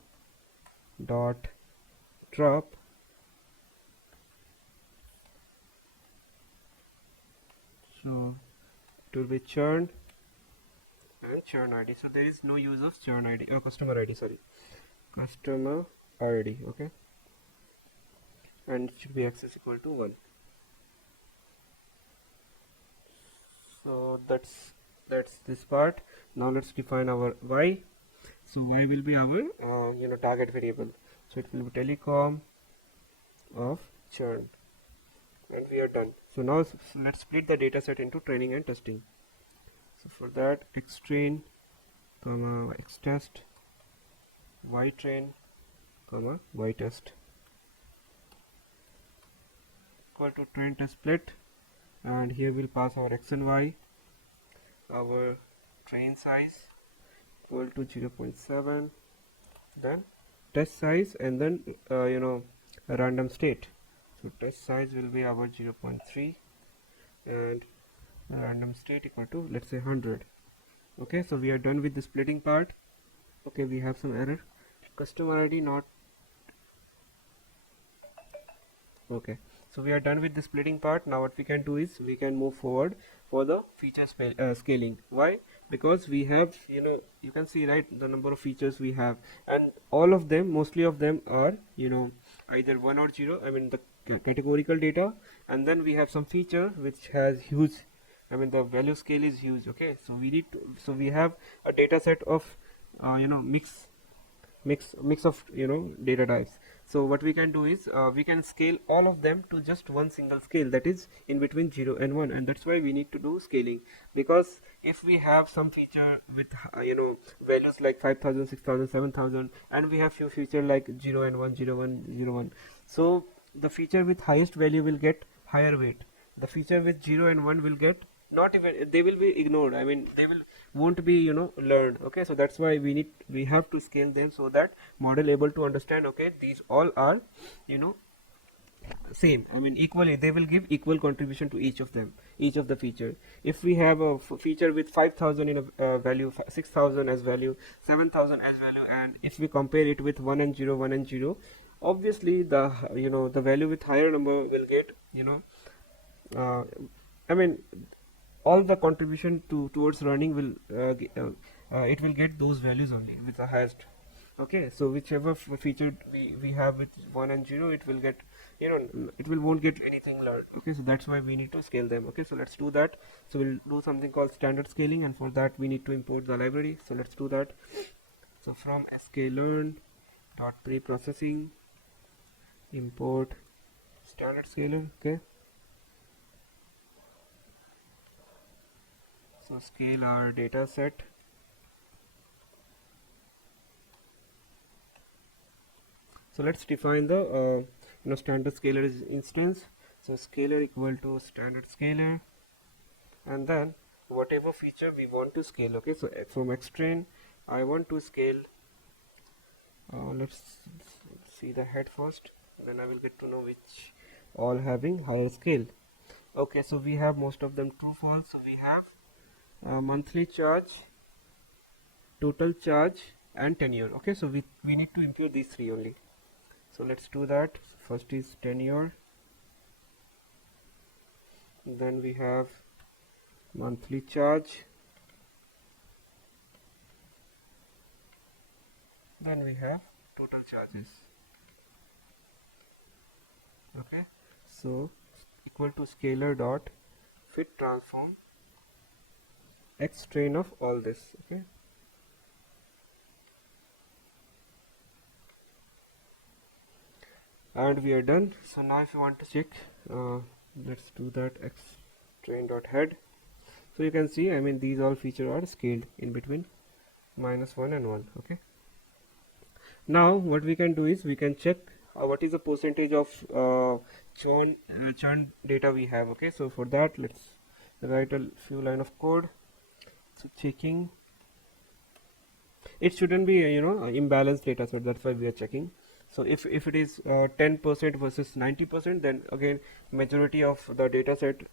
dot drop so it will be churn and churn ID. So there is no use of churn ID or customer ID, sorry, customer ID. Okay, and it should be x is equal to 1. So that's this part. Now let's define our y. So y will be our target variable. So it will be telecom of churn, and we are done. So now let's split the data set into training and testing. So for that, x train comma x test, y train comma y test equal to train test split, and here we'll pass our x and y. Our train size equal to 0.7, then test size, and then a random state. So test size will be our 0.3, and random state equal to, let's say, 100. Okay, so we are done with the splitting part. Okay, we have some error, customer ID not. Okay, so we are done with the splitting part. Now what we can do is we can move forward for the feature scaling. Why? Because we have you can see, right, the number of features we have, and all of them, mostly of them are either 1 or 0, I mean the categorical data, and then we have some feature which has huge, I mean the value scale is huge. Okay, so we need to, so we have a data set of mix of data types. So what we can do is we can scale all of them to just one single scale, that is in between 0 and 1, and that's why we need to do scaling. Because if we have some feature with values like 5000, 6000, 7000, and we have few feature like 0 and 1, 0 1, 0 1, so the feature with highest value will get higher weight, the feature with 0 and 1 will get, not even, they will be ignored, I mean they will won't be learned. Okay, so that's why we have to scale them, so that model able to understand, okay, these all are same, I mean equally, they will give equal contribution to each of them, each of the feature. If we have a feature with 5000 in a value, 6000 as value, 7000 as value, and if we compare it with 1 and 0, 1 and 0, obviously the the value with higher number will get uh, I mean all the contribution towards learning will it will get those values only with the highest. Okay, so whichever feature we have with 1 and 0, it will get it will won't get anything learned. Okay, so that's why we need to scale them. Okay, so let's do that. So we'll do something called standard scaling, and for that we need to import the library. So let's do that. So from sklearn dot pre-processing, import standard scaler. Okay, so scale our data set So let's define the standard scalar is instance. So scalar equal to standard scalar, and then whatever feature we want to scale. Okay, so from xtrain I want to scale, let's see the head first, then I will get to know which all having higher scale. Okay, so we have most of them true false. So we have monthly charge, total charge, and tenure. Okay, so we need to impute these three only. So let's do that. First is tenure, then we have monthly charge, then we have total charges. Okay, so equal to scalar dot fit transform x train of all this. Okay, and we are done. So now if you want to check, let's do that x train dot head. So you can see, I mean, these all features are scaled in between -1 and 1. Okay, now what we can do is we can check what is the percentage of churn data we have. Okay, so for that let's write a few line of code. So checking, it shouldn't be imbalanced data, so that's why we are checking. So if it is 10% versus 90%, then again majority of the data set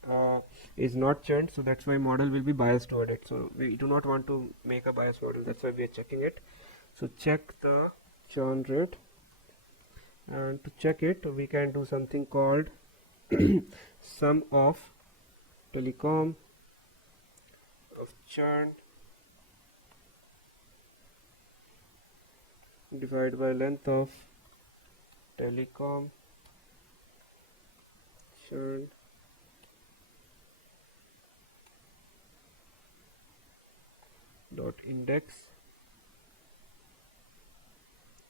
is not churned, so that's why model will be biased toward it. So we do not want to make a biased model, that's why we are checking it. So check the churn rate, and to check it we can do something called sum of telecom of churn divided by length of telecom churn dot index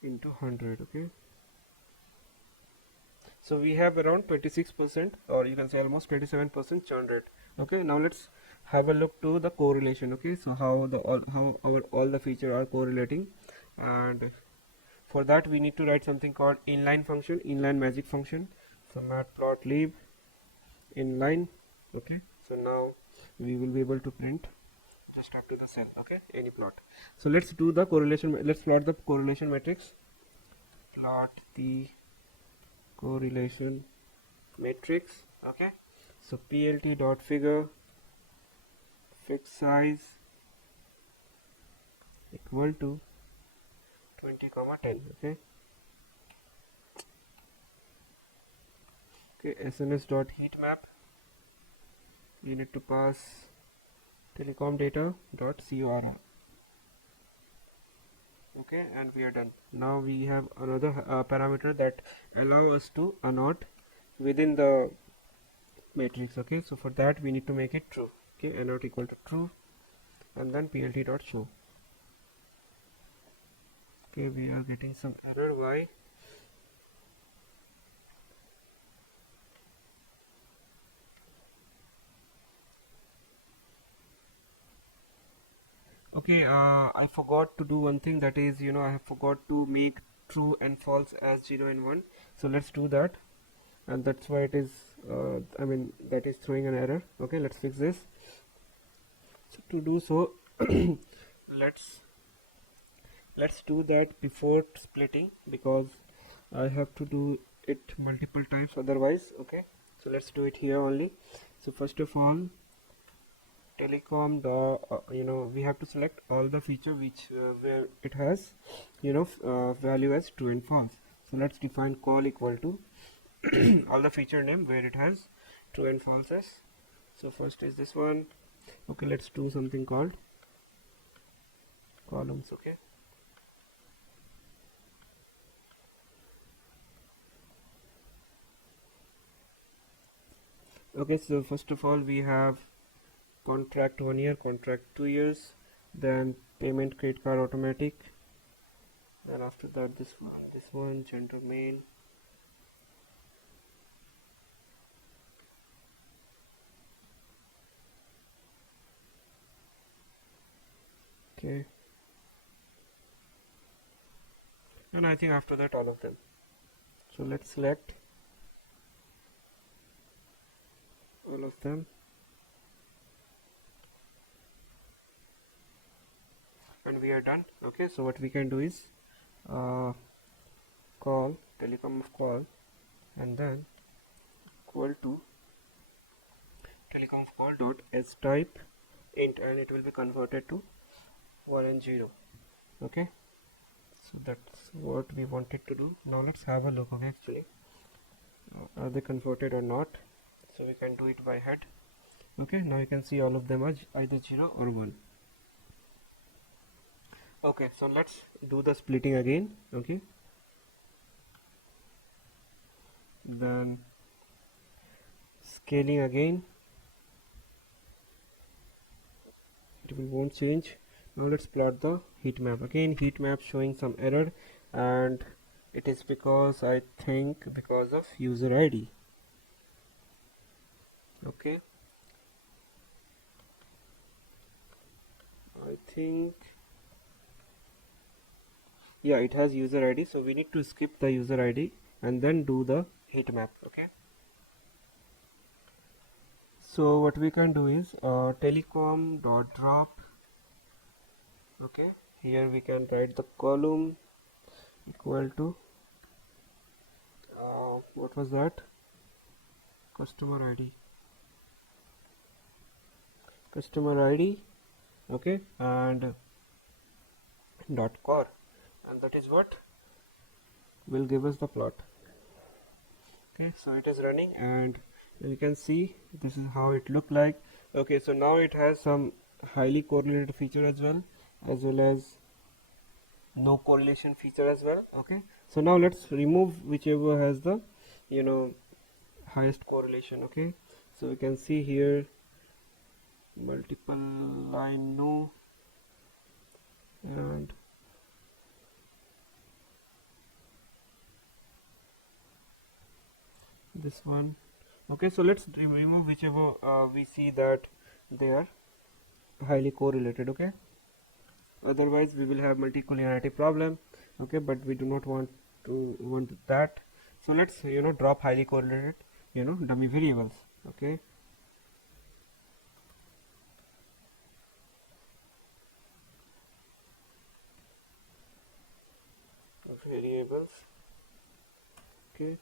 into 100. Okay, so we have around 26%, or you can say almost 27% churn rate. Okay, now let's have a look to the correlation. Okay, so how all the features are correlating, and for that we need to write something called inline function, inline magic function. So matplotlib inline. Okay, so now we will be able to print just after the cell. Okay, any plot. So let's do the correlation, let's plot the correlation matrix. Plot the correlation matrix. Okay, so plt dot figure fixed size equal to 20, 10. Okay, SNS dot heat map, we need to pass telecom data dot COR. Okay, and we are done. Now we have another parameter that allow us to annotate within the matrix. Okay, so for that we need to make it true. Okay, annotate equal to true, and then plt dot show. Okay, we are getting some error. Why? Okay, I forgot to do one thing, that is, I have forgot to make true and false as 0 and 1. So let's do that, and that's why it is I mean, that is throwing an error. Okay, let's fix this. So to do so let's do that before splitting, because I have to do it multiple times otherwise. Okay, so let's do it here only. So first of all, telecom we have to select all the feature which where it has value as true and false. So let's define call equal to all the feature name where it has true and false as. So first is this one. Okay, let's do something called columns. Okay, so first of all we have contract 1 year, contract 2 years, then payment credit card automatic, then after that this one gender male. Okay, and I think after that all of them. So let's select all of them, and we are done. Okay, so what we can do is call telecom of call, and then equal to telecom of call dot as type int, and it will be converted to 1 and 0. Okay, so that's what we wanted to do. Now let's have a look. Okay, actually are they converted or not? So we can do it by head. Okay, now you can see all of them are either 0 or 1. Okay, so let's do the splitting again. Okay, then scaling again, it won't change. Now let's plot the heat map. Again heat map showing some error, and it is because I think because of user ID. Okay, I think, yeah, it has user ID, so we need to skip the user ID and then do the heat map. Okay, so what we can do is telecom dot drop. Okay, here we can write the column equal to what was that, customer ID. Okay, and dot core, and that is what will give us the plot. Okay, so it is running, and you can see this is how it look like. Okay, so now it has some highly correlated feature as well as no correlation feature as well. Okay, so now let's remove whichever has the, you know, highest correlation. Okay, so you can see here multiple line no, and this one. Okay, so let's remove whichever we see that they are highly correlated. Okay, otherwise we will have multicollinearity problem. Okay, but we do not want that. So let's drop highly correlated dummy variables. Okay, variables. Okay,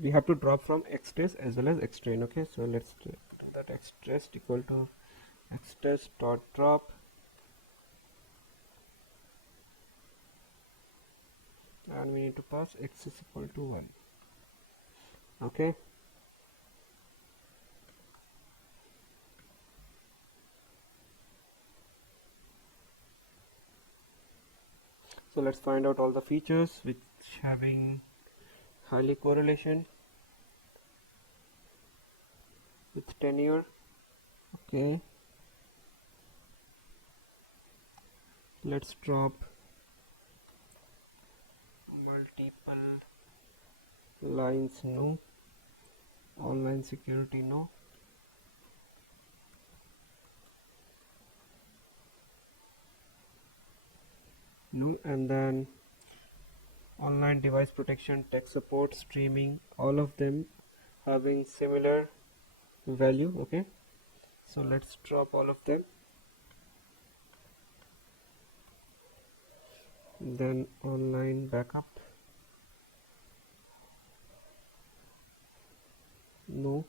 we have to drop from xtest as well as xtrain. Okay, so let's do that. Xtest equal to xtest dot drop, and we need to pass x is equal to 1. Okay, so let's find out all the features which having highly correlation with tenure. Okay, let's drop multiple lines no, online security no, and then online device protection, tech support, streaming, all of them having similar value. Okay, so let's drop all of them. Then online backup no,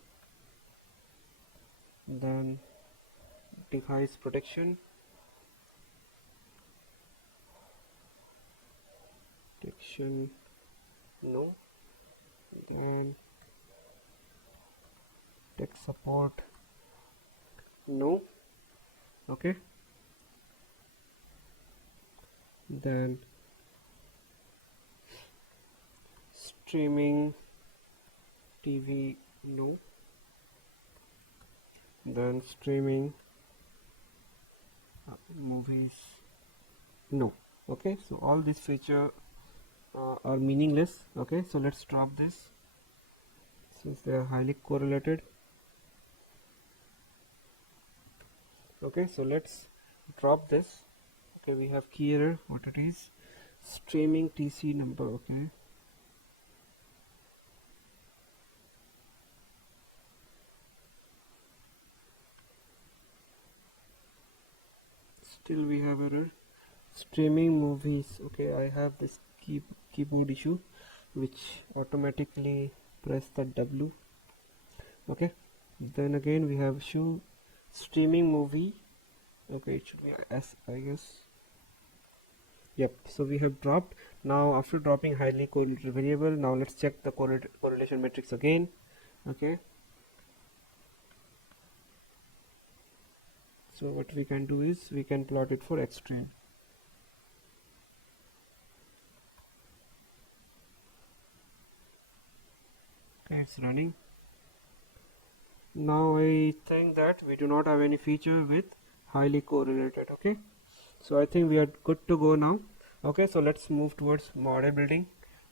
then device protection no, then tech support no. Okay, then streaming TV no, then streaming movies no. Okay, so all these feature are meaningless. Okay, so let's drop this since they are highly correlated. Okay, so let's drop this. Okay, we have key error, what it is, streaming TC number. Okay, Still we have error. Streaming movies. Okay, I have this keyboard issue which automatically press the W. Okay, then again we have show streaming movie. Okay, it should be S, I guess. Yep, so we have dropped. Now after dropping highly correlated variable, now let's check the correlation matrix again. Okay, so what we can do is we can plot it for extreme. Okay, it's running. Now I think that we do not have any feature with highly correlated. Okay, so I think we are good to go now. Okay, so let's move towards model building.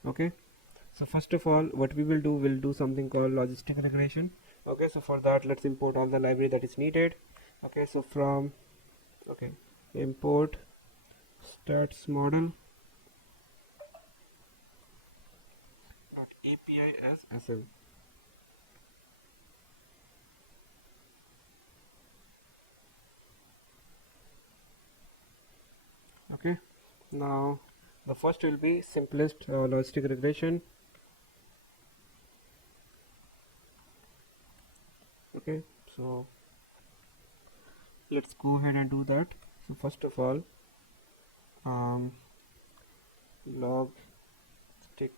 Okay, so first of all what we will do, we'll do something called logistic regression. Okay, so for that let's import all the library that is needed. Okay, so from import stats model dot api as sm. Okay, now the first will be simplest logistic regression. Okay, so let's go ahead and do that. So first of all, log stick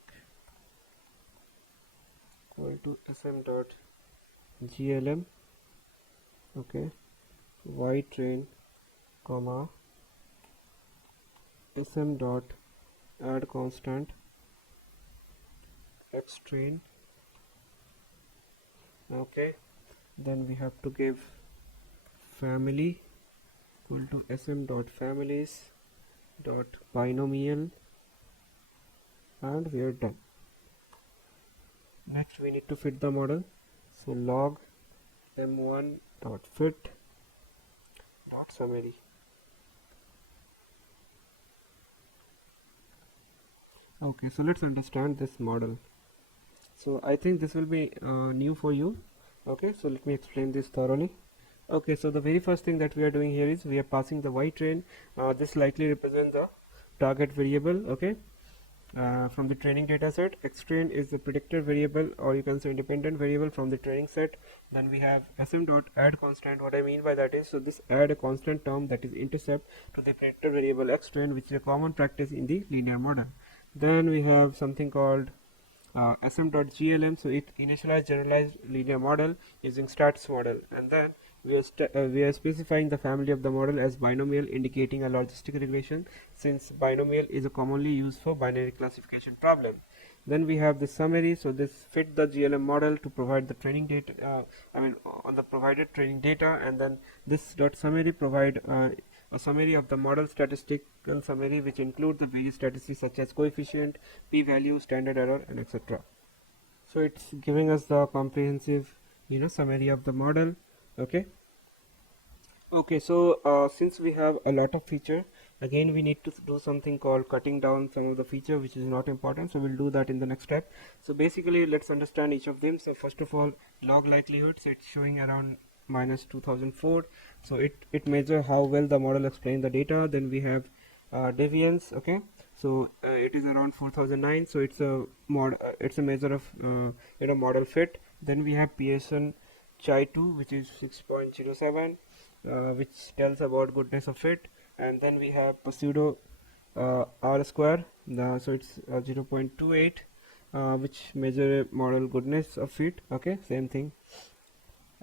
equal to sm dot glm. Okay, y train comma sm dot add constant x train. Okay, then we have to give family equal to sm dot families dot binomial, and we are done. Next we need to fit the model, so log m1 dot fit dot summary. Okay, so let's understand this model. So I think this will be new for you. Okay, so let me explain this thoroughly. Okay, so the very first thing that we are doing here is we are passing the y train. This likely represents the target variable. Okay, from the training data set. X train is the predictor variable, or you can say independent variable from the training set. Then we have sm dot add constant. What I mean by that is, so this add a constant term that is intercept to the predictor variable x train, which is a common practice in the linear model. Then we have something called sm.glm, so it initialized generalized linear model using stats model, and then we are specifying the family of the model as binomial, indicating a logistic regression, since binomial is a commonly used for binary classification problem. Then we have the summary, so this fit the GLM model to provide the training data, on the provided training data, and then this dot summary provide a summary of the model statistical summary, which include the various statistics such as coefficient, p-value, standard error, and etc. So it's giving us the comprehensive summary of the model. Okay, so since we have a lot of feature, again we need to do something called cutting down some of the feature which is not important, so we'll do that in the next step. So basically let's understand each of them. So first of all, log likelihood, so it's showing around minus 2004, so it measure how well the model explain the data. Then we have deviance. Okay, so it is around 4009, so it's a it's a measure of model fit. Then we have Pearson Chai 2, which is 6.07, which tells about goodness of fit. And then we have pseudo R square, so it's 0.28, which measure model goodness of fit. Okay, same thing.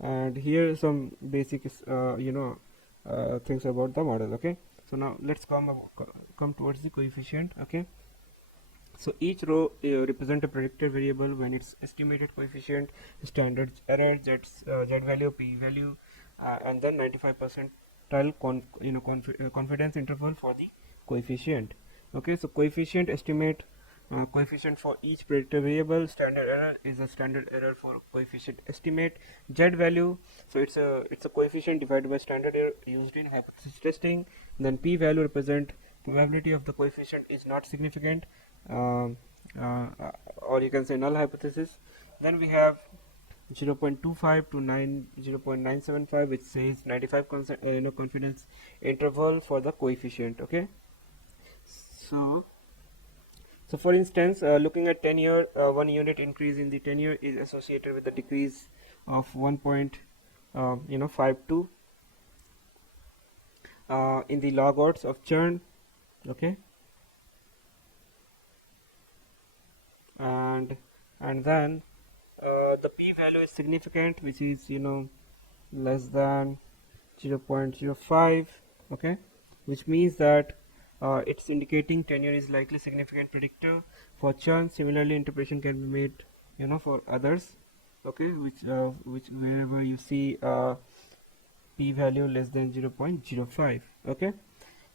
And here some basic things about the model. Okay, so now let's come towards the coefficient. Okay, so each row represent a predictor variable when its estimated coefficient, standard error, z value, p value, and then 95 percentile confidence interval for the coefficient. Okay, so coefficient estimate coefficient for each predictor variable. Standard error is a standard error for coefficient estimate. Z value, so it's a coefficient divided by standard error used in hypothesis testing. Then p value represent probability of the coefficient is not significant, or you can say null hypothesis. Then we have 0.25 to 0.975, which says 95 confidence interval for the coefficient. Okay, so for instance, looking at tenure, 1 unit increase in the tenure is associated with the decrease of 1.52 in the log odds of churn. Okay, and then the p value is significant, which is less than 0.05. Okay, which means that it's indicating tenure is likely significant predictor for churn. Similarly, interpretation can be made for others. Okay, which wherever you see p value less than 0.05. Okay,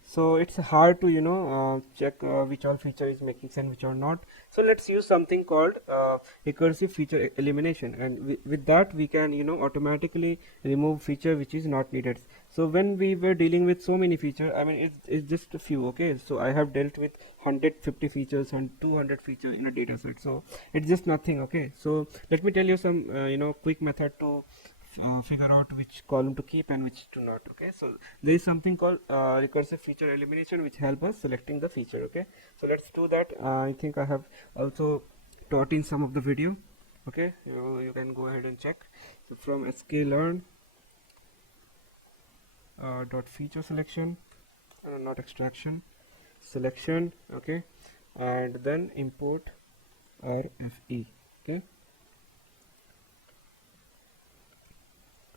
so it's hard to check which all feature is making sense, which are not. So let's use something called recursive feature elimination, and with that we can automatically remove feature which is not needed. So when we were dealing with so many features, I mean it's just a few. Okay, so I have dealt with 150 features and 200 features in a data set, so it's just nothing. Okay, so let me tell you some quick method to figure out which column to keep and which to not. Okay, so there is something called recursive feature elimination, which help us selecting the feature. Okay, so let's do that. I think I have also taught in some of the video. Okay, you can go ahead and check. So from sklearn dot feature selection, not extraction, selection. Okay, and then import RFE. Okay,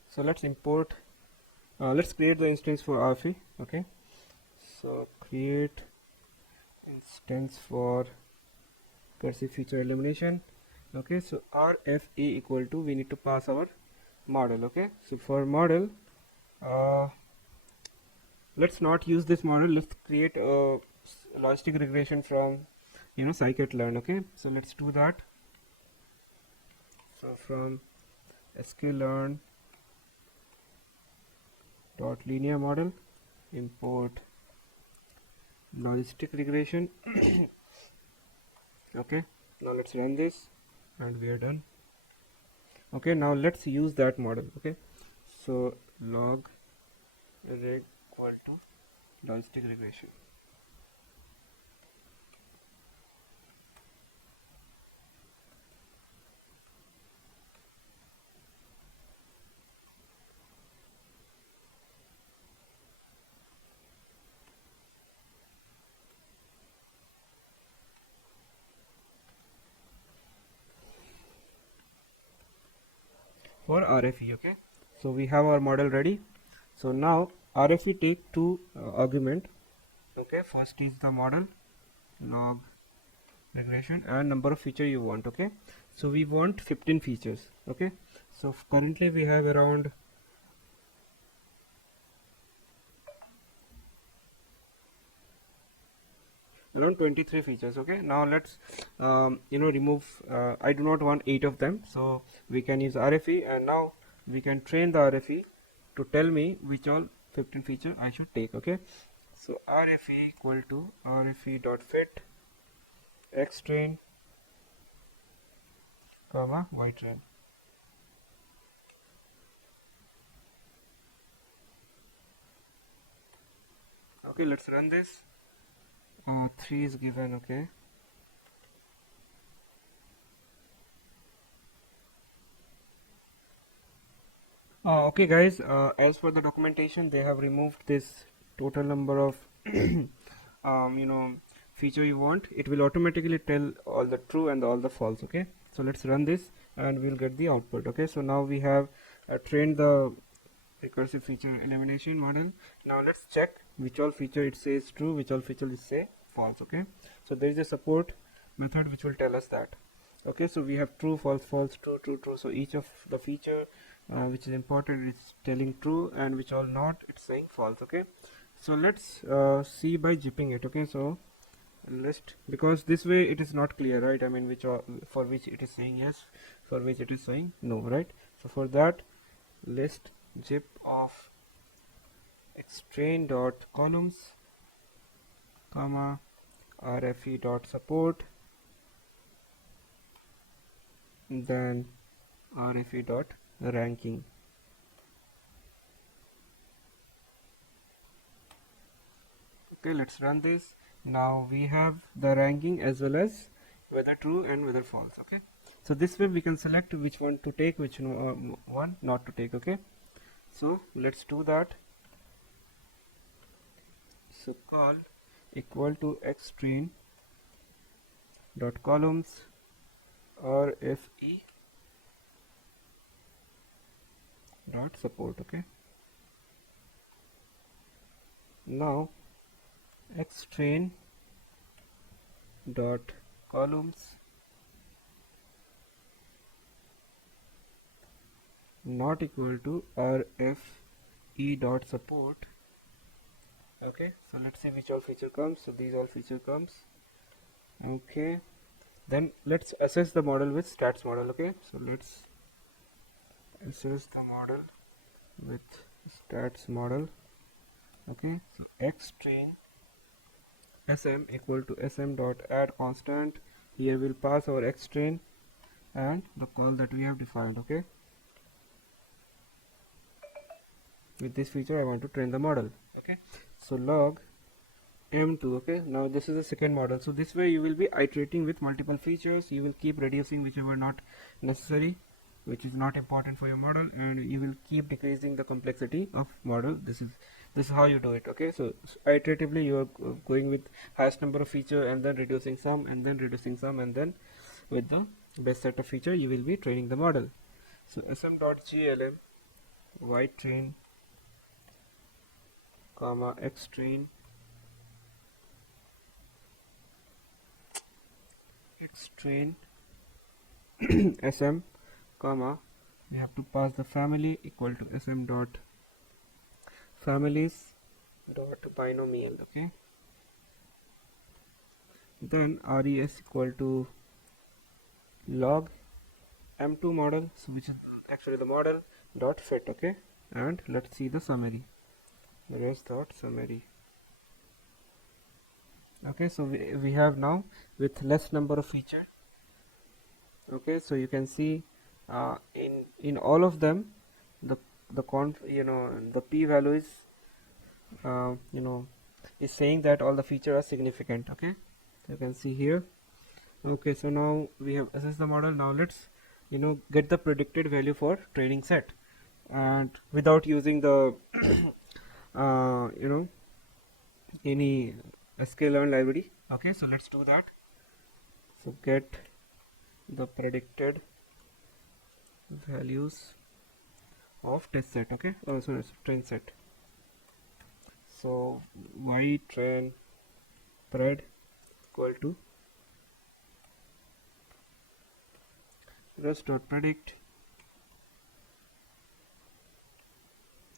so let's import let's create the instance for RFE. Okay, so create instance for recursive feature elimination. Okay, so RFE equal to, we need to pass our model. Okay, so for model let's not use this model, let's create a logistic regression from scikit-learn. Okay, so let's do that. So from sklearn dot linear model, import logistic regression. Okay, now let's run this and we are done. Okay, now let's use that model. Okay, so log reg equal to logistic regression. For RFE. Okay, so we have our model ready. So now RFE take two argument. Okay, first is the model log regression and number of feature you want. Okay, so we want 15 features. Okay, so currently we have around around 23 features. Okay, now let's remove I do not want 8 of them, so we can use RFE, and now we can train the RFE to tell me which all 15 feature I should take. Okay, so RFE equal to RFE dot fit x train comma y train. Okay, let's run this. 3 is given. Okay, okay guys, as for the documentation, they have removed this total number of feature you want. It will automatically tell all the true and all the false. Okay, so let's run this and we'll get the output. Okay, so now we have trained the recursive feature elimination model. Now let's check which all feature it says true, which all feature it say false. Okay, so there is a support method which will tell us that. Okay, so we have true, false, false, true, true, true. So each of the feature which is important is telling true, and which all not, it's saying false. Okay, so let's see by zipping it. Okay, so list, because this way it is not clear, right? I mean, which are, for which it is saying yes, for which it is saying no, right? So for that, list zip of xtrain dot columns comma rfe dot support, then RFE dot ranking. Okay, let's run this. Now we have the ranking as well as whether true and whether false. Okay, so this way we can select which one to take, which one not to take. Okay, so let's do that. So call equal to xtrain dot columns RFE dot support. Okay, now xtrain dot columns not equal to RFE dot support. Okay, so let's see which all feature comes. So these all feature comes. Okay, then let's assess the model with stats model. Okay, so let's assess the model with stats model. Okay, so xtrain sm equal to sm dot add constant. Here we'll pass our xtrain and the call that we have defined. Okay, with this feature I want to train the model. Okay, so log m2. Okay, now this is the second model. So this way you will be iterating with multiple features. You will keep reducing whichever not necessary, which is not important for your model, and you will keep decreasing the complexity of model. This is how you do it. Okay, so iteratively you are going with highest number of feature and then reducing some and then reducing some, and then with the best set of feature you will be training the model. So sm.glm ytrain comma xtrain sm comma we have to pass the family equal to sm dot families dot binomial. Okay, then res equal to log m2 model, so which is actually the model dot fit. Okay, and let's see the summary, res dot summary. Okay, so we have now with less number of feature. Okay, so you can see in all of them the the p value is is saying that all the features are significant. Okay, so you can see here. Okay, so now we have assessed the model. Now let's get the predicted value for training set, and without using the any sklearn library. Okay, so let's do that. So get the predicted values of test set. Okay, sorry, train set. So y train pred equal to res.predict.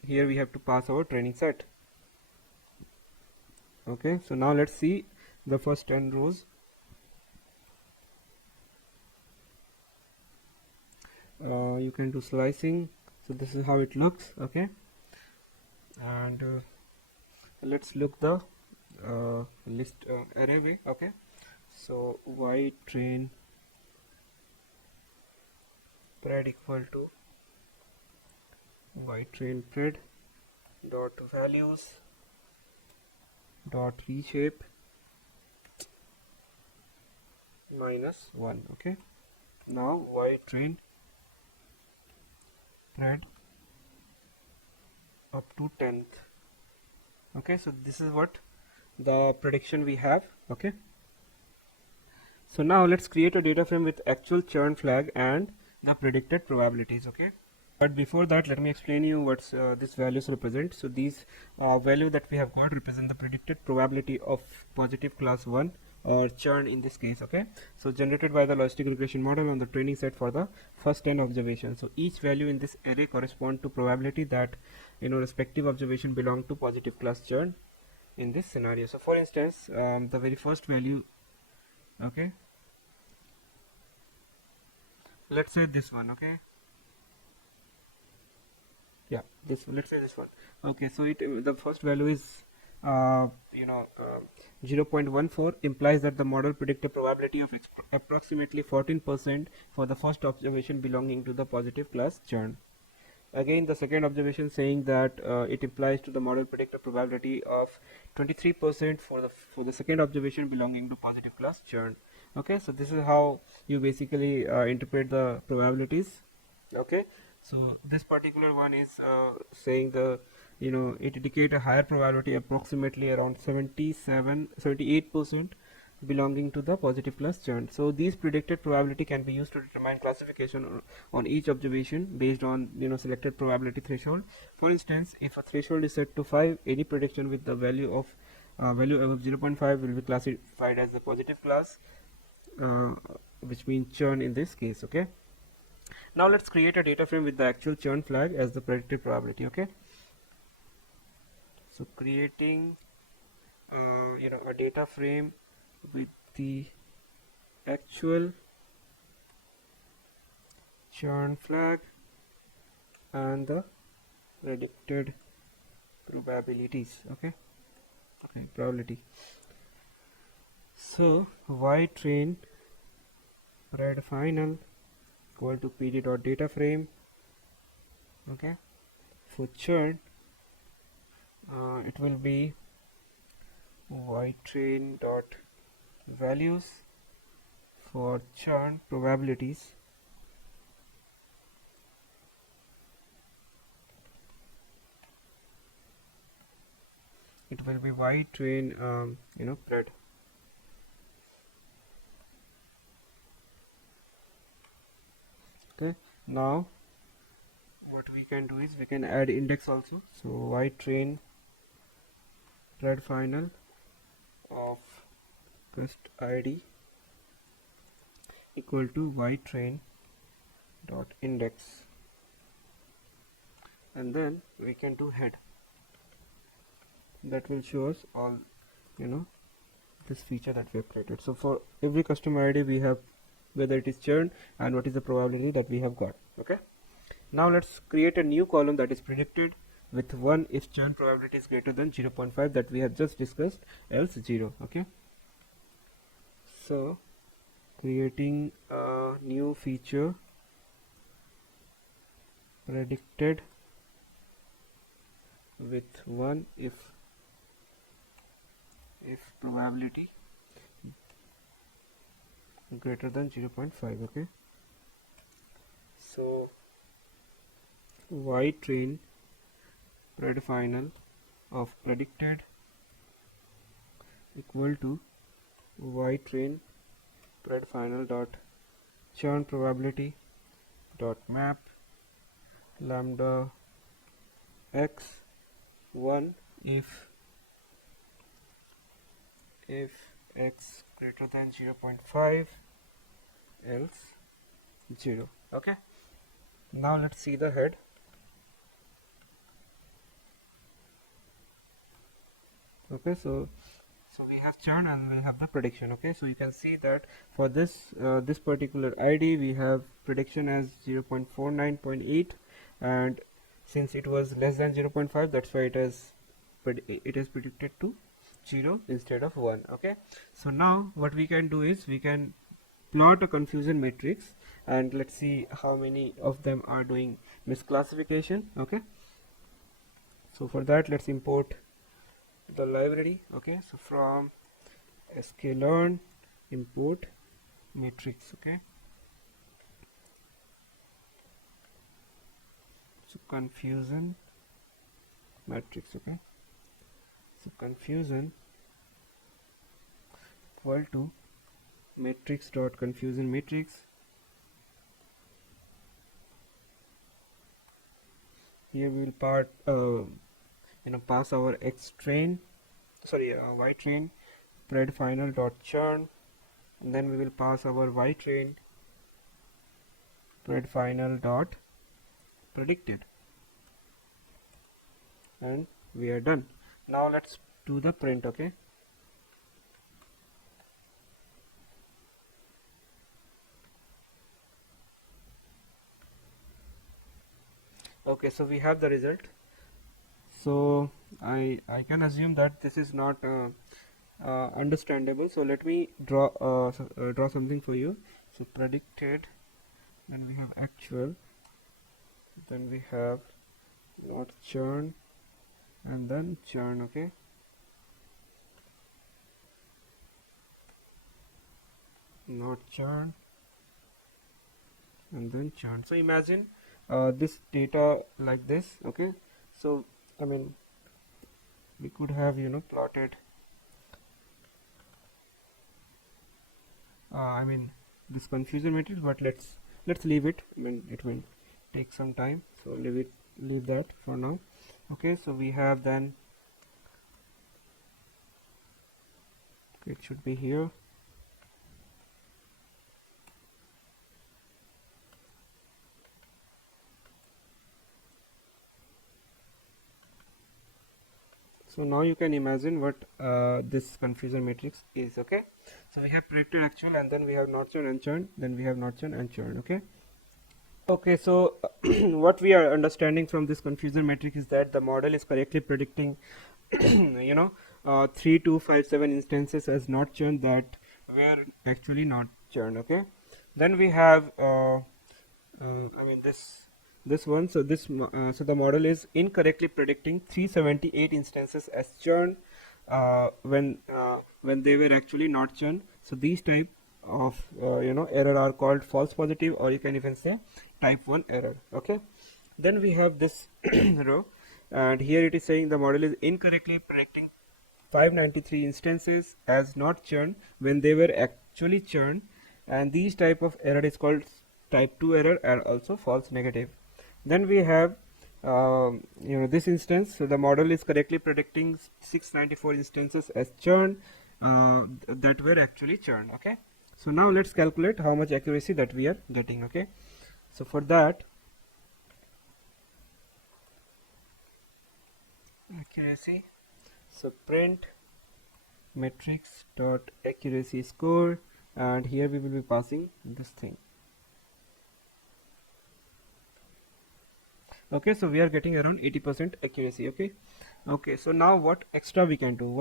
Here we have to pass our training set. Okay, so now let's see the first 10 rows. You can do slicing, so this is how it looks. Okay, and let's look the list array way. Okay, so y train pred equal to y train pred dot values dot reshape -1. Okay, now y train pred up to 10th. Okay, so this is what the prediction we have. Okay, so now let's create a data frame with actual churn flag and the predicted probabilities. Okay, but before that let me explain you what these values represent. So these value that we have got represent the predicted probability of positive class 1 or churn in this case. Okay, so generated by the logistic regression model on the training set for the first 10 observations. So each value in this array correspond to probability that respective observation belong to positive class churn in this scenario. So for instance, the very first value, okay, let's say this one. Okay, yeah, this, let's say this one. Okay, so the first value is 0.14 implies that the model predicted probability of approximately 14% for the first observation belonging to the positive class churn. Again, the second observation saying that it implies to the model predictor probability of 23% for the second observation belonging to positive class churn. Okay, so this is how you basically interpret the probabilities. Okay, so this particular one is saying the it indicate a higher probability, approximately around 78% belonging to the positive class churn. So these predicted probability can be used to determine classification on each observation based on selected probability threshold. For instance, if a threshold is set to 5, any prediction with the value above 0.5 will be classified as the positive class, uh, which means churn in this case. Okay, now let's create a data frame with the actual churn flag as the predicted probability. Okay, so creating a data frame with the actual churn flag and the predicted probabilities. Okay, probability. So y train pred final equal to pd dot data frame. Okay, for churn it will be y train dot values for churn probabilities. It will be y train pred. Okay, now what we can do is we can add index also. So y train pred final of quest id equal to y train dot index, and then we can do head. That will show us all this feature that we have created. So for every customer id we have whether it is churn and what is the probability that we have got. Okay, now let's create a new column that is predicted with 1 if churn probability is greater than 0.5 that we have just discussed, else 0. Okay, so creating a new feature predicted with 1 if probability greater than 0.5. Okay, so y train pred final of predicted equal to y train pred final dot churn probability dot map lambda x 1 if x greater than 0.5, else 0. Okay, now let's see the head. Okay, so we have churn and we have the prediction. Okay, so you can see that for this this particular id we have prediction as 0.49.8, and since it was less than 0.5, that's why it is predicted to 0 instead of 1. Okay, so now what we can do is we can plot a confusion matrix, and let's see how many of them are doing misclassification. Okay, so for that let's import the library. Okay, so from sklearn import matrix. Okay, so confusion matrix. Okay, so confusion equal to matrix dot confusion matrix. Here we will pass our y train pred final dot churn, and then we will pass our y train pred final dot predicted, and we are done. Now let's do the print. Okay, okay, so we have the result. So I can assume that this is not understandable, so let me draw something for you. So predicted, then we have actual, then we have not churn, and then churn. Okay, not churn and then churn. So imagine this data like this. Okay, so I mean we could have plotted I mean this confusion matrix, but let's leave it. I mean it will take some time, so leave that for now. Okay, so we have then, okay, it should be here. So now you can imagine what this confusion matrix is. Okay, so we have predicted actual, and then we have not churn and churn, then we have not churn and churn. Okay. Okay, so what we are understanding from this confusion matrix is that the model is correctly predicting 3257 instances as not churn that were actually not churn. Okay, then we have I mean this one. So so the model is incorrectly predicting 378 instances as churn when they were actually not churn. So these type of error are called false positive, or you can even say type 1 error. Okay, then we have this row, and here it is saying the model is incorrectly predicting 593 instances as not churn when they were actually churn, and these type of error is called type 2 error and also false negative. Then we have this instance. So the model is correctly predicting 694 instances as churn that were actually churn. Okay, so now let's calculate how much accuracy that we are getting. Okay, so for that, accuracy, so print matrix dot accuracy score, and here we will be passing this thing. Okay, so we are getting around 80% accuracy. Okay, so now what extra we can do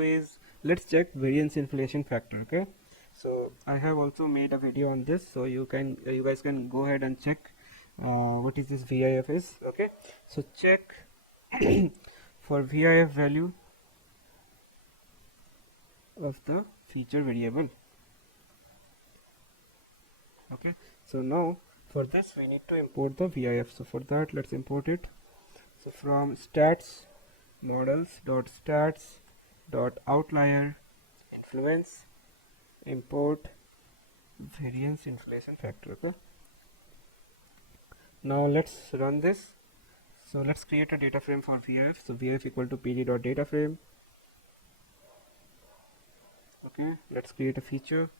is, let's check variance inflation factor. Okay, so I have also made a video on this, so you guys can go ahead and check what is this VIF is. Okay, so check for VIF value of the feature variable. Okay, so now for this we need to import the VIF. So for that, let's import it. So from stats models dot stats dot outlier influence, import variance inflation factor. Okay, now let's run this. So let's create a data frame for VIF. So VIF equal to pd dot data frame. Okay, let's create a feature.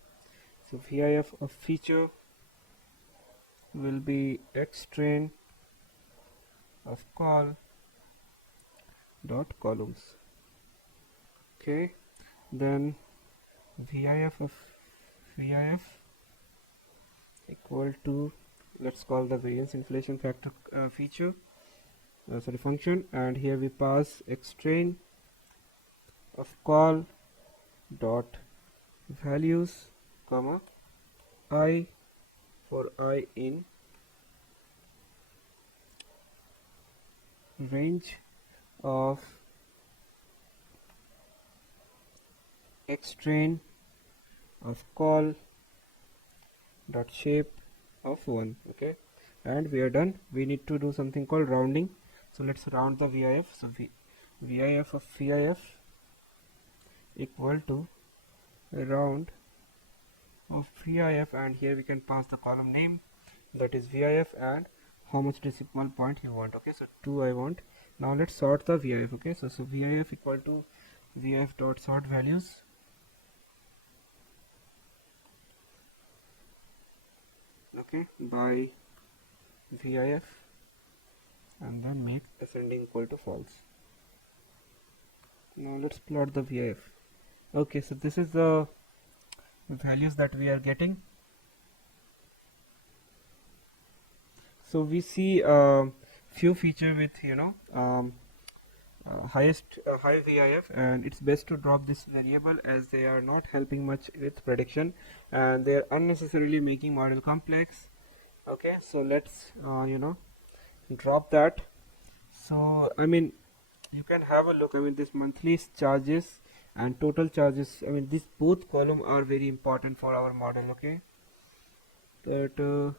So VIF of feature will be xtrain of call dot columns. Okay, then VIF of VIF equal to, let's call the variance inflation factor function, and here we pass xtrain of call dot values comma I for I in range of xtrain of call dot shape of 1. Okay, and we are done. We need to do something called rounding. So let's round the VIF. So VIF of VIF equal to round of VIF, and here we can pass the column name, that is VIF, and how much decimal point you want. Okay, so 2 I want. Now let's sort the VIF. Okay, so VIF equal to VIF dot sort values. Okay, by VIF, and then make ascending equal to false. Now let's plot the VIF. Okay, so this is the values that we are getting. So we see few feature with high VIF, and it's best to drop this variable as they are not helping much with prediction and they are unnecessarily making model complex. Okay, so let's drop that. So I mean, you can have a look. I mean, this monthly charges and total charges, I mean, these both column are very important for our model. Okay, that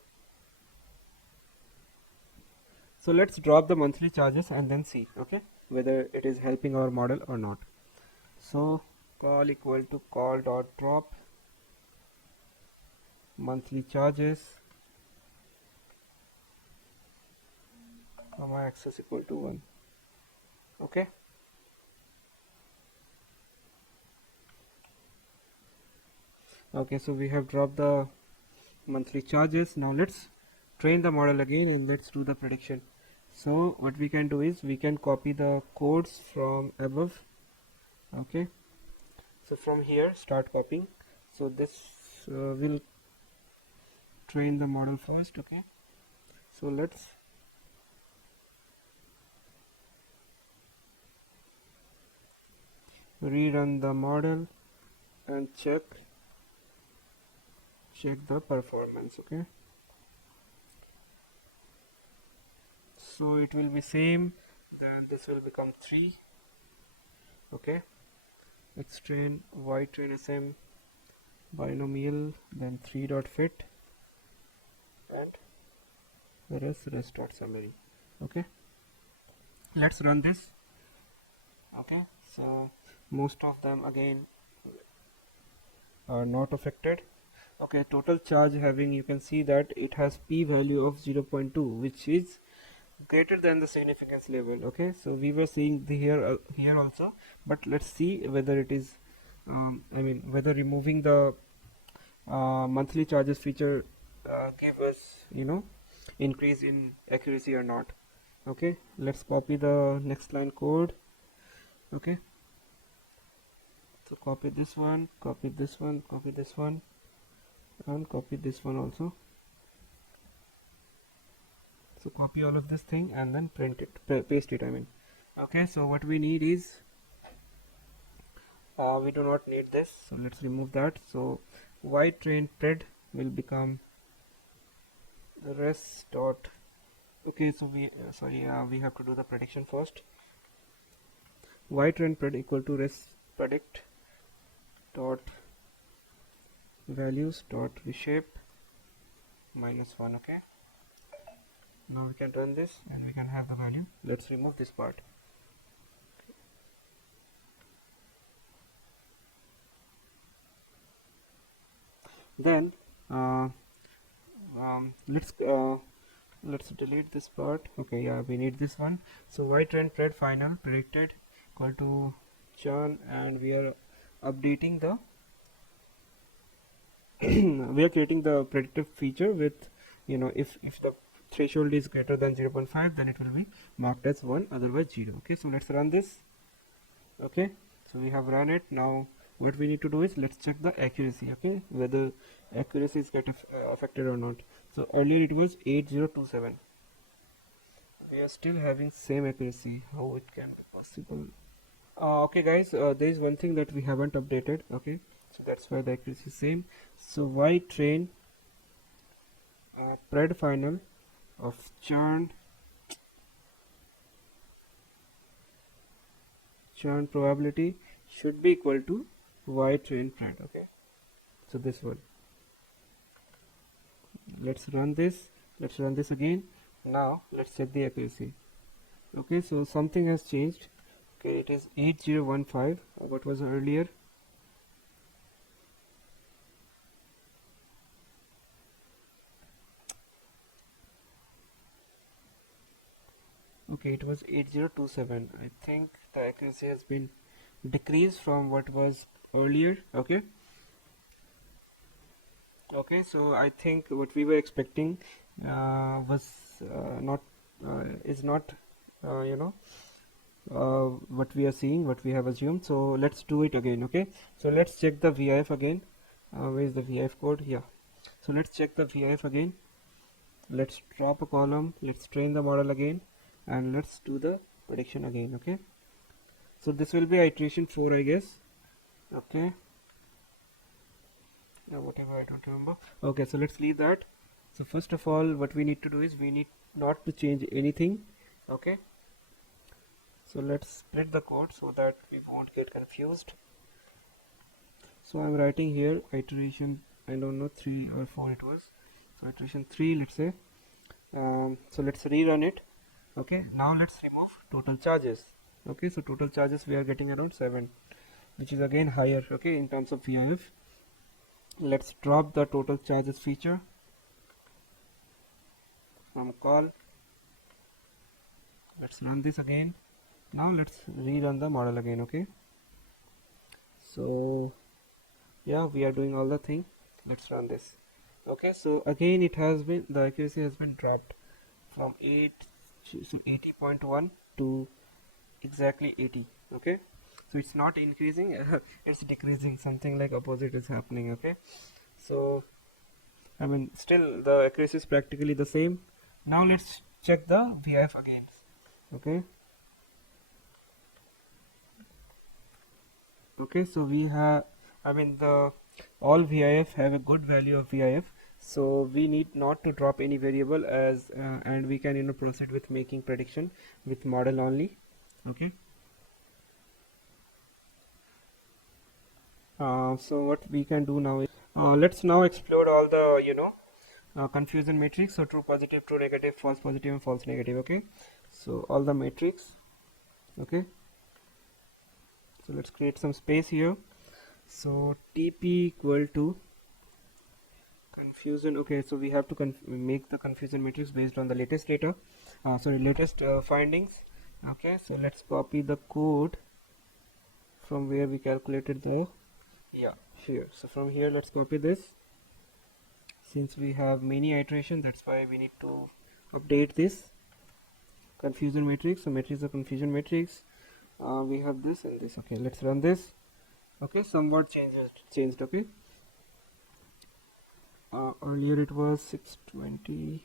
so let's drop the monthly charges and then see, okay, whether it is helping our model or not. So call equal to call dot drop monthly charges, comma access equal to 1. Okay, okay, so we have dropped the monthly charges. Now let's train the model again and let's do the prediction. So what we can do is we can copy the codes from above. Okay, so from here start copying. So this will train the model first. Okay, so let's rerun the model and check the performance. Okay, so it will be same, then this will become 3. Okay, let's train y train sm binomial, then 3 dot fit and rest dot summary. Okay, let's run this. Okay, so most of them again are not affected. Okay, total charge having, you can see that it has p value of 0.2, which is greater than the significance level. Okay, so we were seeing the here also, but let's see whether it is I mean whether removing the monthly charges feature give us increase in accuracy or not. Okay, let's copy the next line code. Okay, so copy this one, copy this one, copy this one, and copy this one also. So copy all of this thing and then print it, paste it, I mean. Okay, so what we need is we do not need this, so let's remove that. So y train pred will become rest dot. Okay, so we we have to do the prediction first. Y train pred equal to rest predict dot values dot reshape -1. Okay, now we can run this and we can have the value. Let's remove this part. Then let's delete this part. Okay, yeah, we need this one. So y train pred final predicted equal to churn, and we are updating the we are creating the predictive feature with, if the threshold is greater than 0.5, then it will be marked as 1, otherwise 0. Okay, so let's run this. Okay, so we have run it. Now what we need to do is let's check the accuracy. Okay, whether accuracy is affected or not. So earlier it was 8027. We are still having same accuracy. How it can be possible? Okay guys, there is one thing that we haven't updated. Okay, so that's why the accuracy is same. So y train pred final of churn probability should be equal to y train pred. Okay, so this one. Let's run this. Let's run this again. Now let's check the accuracy. Okay, so something has changed. Okay, it is 8015. What was earlier? Okay, it was 8027. I think the accuracy has been decreased from what was earlier. Okay, okay, so I think what we were expecting was not is not what we are seeing, what we have assumed. So let's do it again. Okay, so let's check the VIF again. Where is the VIF code? Yeah, so let's check the VIF again. Let's drop a column, let's train the model again, and let's do the prediction again. Okay, So this will be iteration 4, I guess. Okay, whatever, I don't remember. Okay, so let's leave that. So first of all, what we need to do is we need not to change anything. Okay, so let's split the code so that we won't get confused. So I'm writing here iteration, I don't know, 3 or 4 it was. So iteration 3, let's say. So let's rerun it. Okay, now let's remove total charges. Okay, so total charges we are getting around 7, which is again higher, okay, in terms of VIF. Let's drop the total charges feature from call. Let's run this again. Now let's rerun the model again. Okay, so yeah, we are doing all the thing. Let's run this. Okay, so again it has been, the accuracy has been dropped from 80.1 to exactly 80. Okay, so it's not increasing, it's decreasing, something like opposite is happening. Okay, so I mean still the accuracy is practically the same. Now let's check the VIF again. Okay, so we have, I mean the all VIF have a good value of VIF, so we need not to drop any variable as and we can proceed with making prediction with model only. Okay, so what we can do now is let's now explore all the confusion matrix. So true positive, true negative, false positive and false negative. Okay, so all the matrix. Okay, so let's create some space here. So TP equal to confusion. Okay, so we have to make the confusion matrix based on the latest data, latest findings. Okay, so let's copy the code from where we calculated the, yeah, here. So from here let's copy this. Since we have many iterations, that's why we need to update this confusion matrix. So matrix of confusion matrix, we have this and this. Okay, let's run this. Okay, somewhat changed. Okay, earlier it was 620,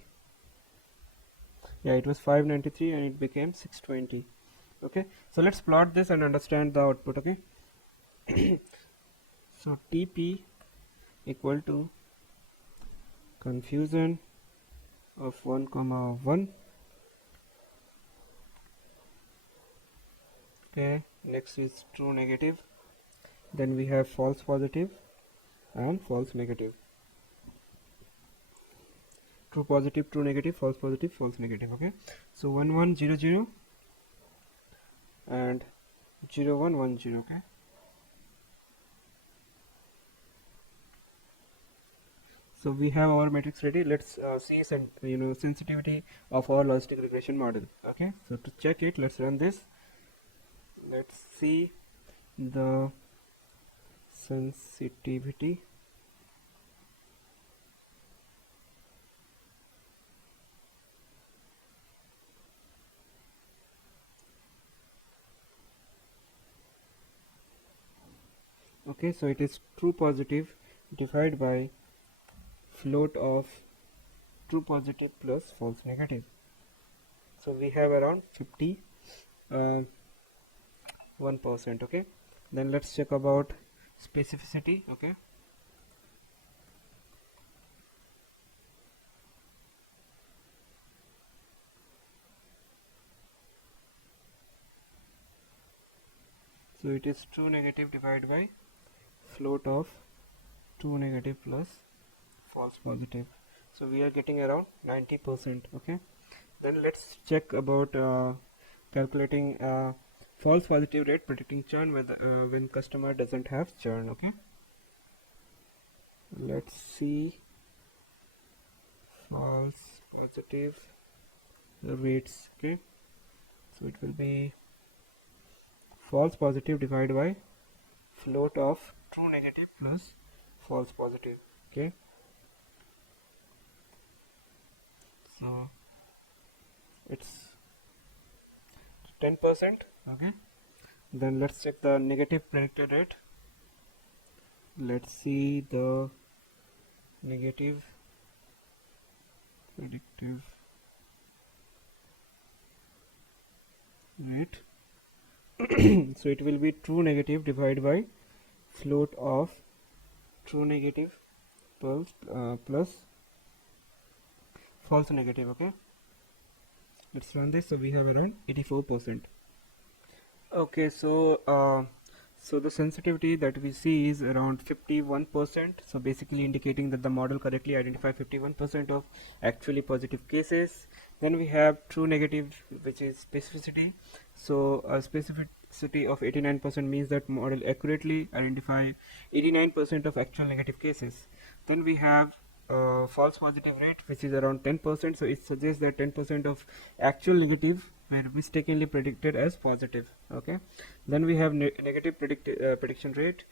yeah, it was 593 and it became 620. Okay, so let's plot this and understand the output. Okay, so TP equal to confusion of 1 comma 1. Okay, next is true negative, then we have false positive and false negative. True positive, true negative, false positive, false negative. Okay, so 1100 and 0110. Okay, so we have our matrix ready. Let's see sensitivity of our logistic regression model. Okay, so to check it, let's run this. Let's see the sensitivity. Okay, so it is true positive divided by float of true positive plus false negative. So we have around 51%. Okay, then let's check about specificity. Okay, so it is true negative divided by float of true negative plus false positive. So we are getting around 90%. Okay, then let's check about calculating false positive rate predicting churn when customer doesn't have churn. Okay, let's see false positive rates. Okay, so it will be false positive divided by float of true negative plus false positive. Okay, so it's 10%. Okay, then let's check the negative predicted rate. Let's see the negative predictive rate So it will be true negative divided by float of true negative plus false negative. Okay, let's run this. So we have around 84%. Okay, so the sensitivity that we see is around 51%. So basically indicating that the model correctly identified 51% of actually positive cases. Then we have true negative, which is specificity. So a specificity of 89% means that model accurately identify 89% of actual negative cases. Then we have false positive rate, which is around 10%. So it suggests that 10% of actual negative were mistakenly predicted as positive. Okay, then we have negative prediction rate.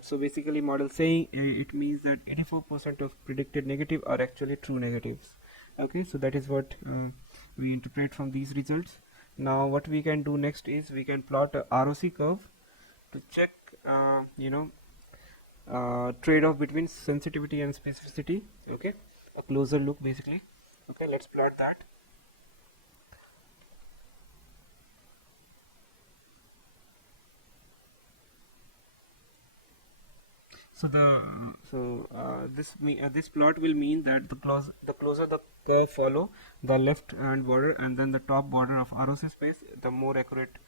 So basically model saying it means that 84% of predicted negative are actually true negatives. Okay, so that is what we interpret from these results. Now what we can do next is we can plot a ROC curve to check trade-off between sensitivity and specificity. Okay, a closer look basically. Okay, let's plot that. So this plot will mean that the closer the curve follow the left hand border and then the top border of ROC space, the more accurate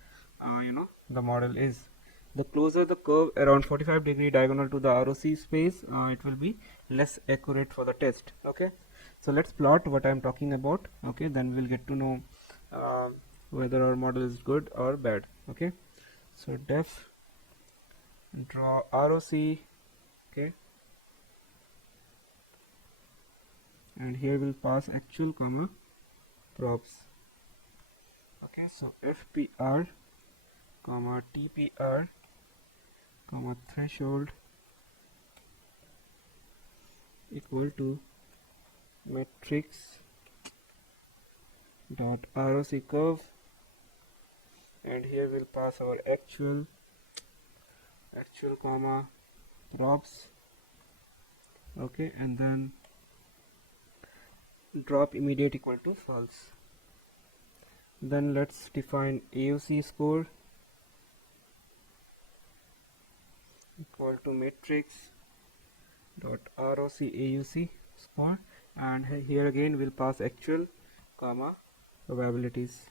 the model is. The closer the curve around 45-degree diagonal to the ROC space, it will be less accurate for the test. Okay, so let's plot what I am talking about. Okay, then we'll get to know uh, whether our model is good or bad. Okay, so def draw ROC. Okay, and here we'll pass actual comma props. Okay, so FPR comma TPR comma threshold equal to matrix dot ROC curve, and here we'll pass our actual comma props. Okay, and then drop immediate equal to false. Then let's define AUC score equal to matrix dot ROC AUC score, and here again we'll pass actual comma probabilities.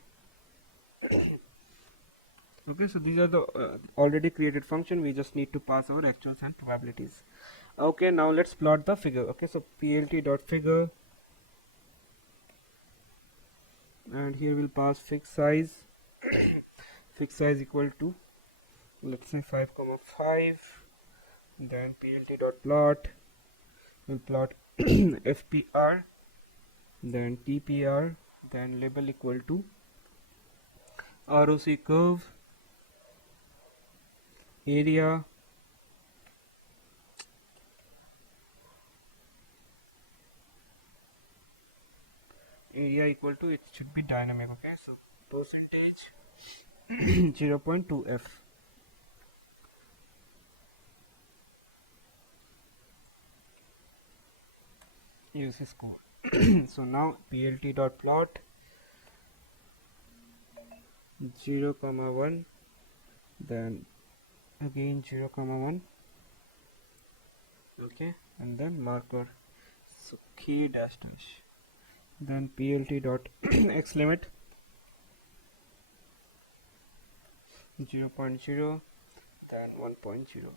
Okay, so these are the already created function. We just need to pass our actuals and probabilities. Okay, now let's plot the figure. Okay, so plt dot figure, and here we'll pass fixed size fixed size equal to, let's say, 5,5. Then plt dot plot will plot FPR, then TPR, then label equal to ROC curve area equal to, it should be dynamic. Okay, so percentage 0.2f. Use score. So now plt dot plot 0,1, then again 0,1. Okay, and then marker, so k dash dash, then plt dot x limit 0.0, then 1.0.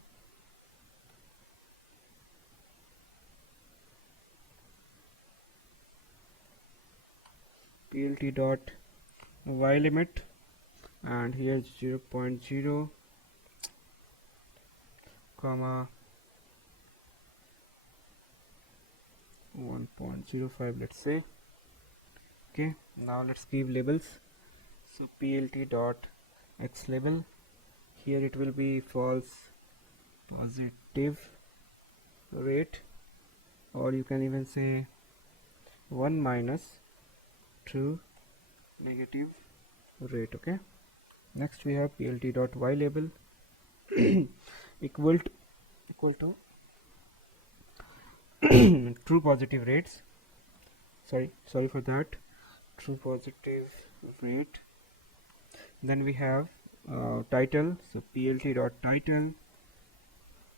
plt dot y limit, and here 0.0 comma 1.05, let's say. Okay, now let's give labels. So plt dot x label, here it will be false positive rate, or you can even say 1 minus true negative rate. Okay, next we have plt dot y label equal to true positive rates, sorry for that, true positive rate. Then we have title. So plt dot title,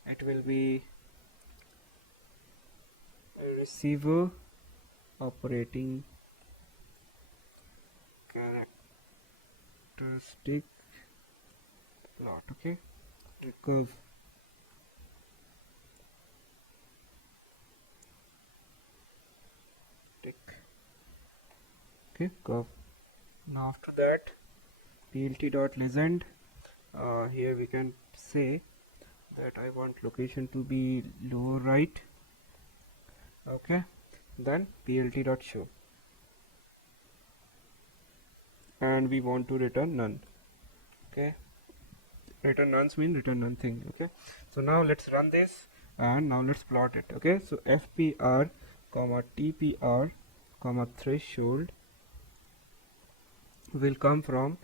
it will be a receiver operating characteristic plot. Okay, curve. Tick. Okay, curve. Now after that, plt dot legend. Here we can say that I want location to be lower right. Okay, then plt dot show, and we want to return none. Okay, return nones mean return nothing. Okay, so now let's run this, and now let's plot it. Okay, so fpr comma tpr comma threshold will come from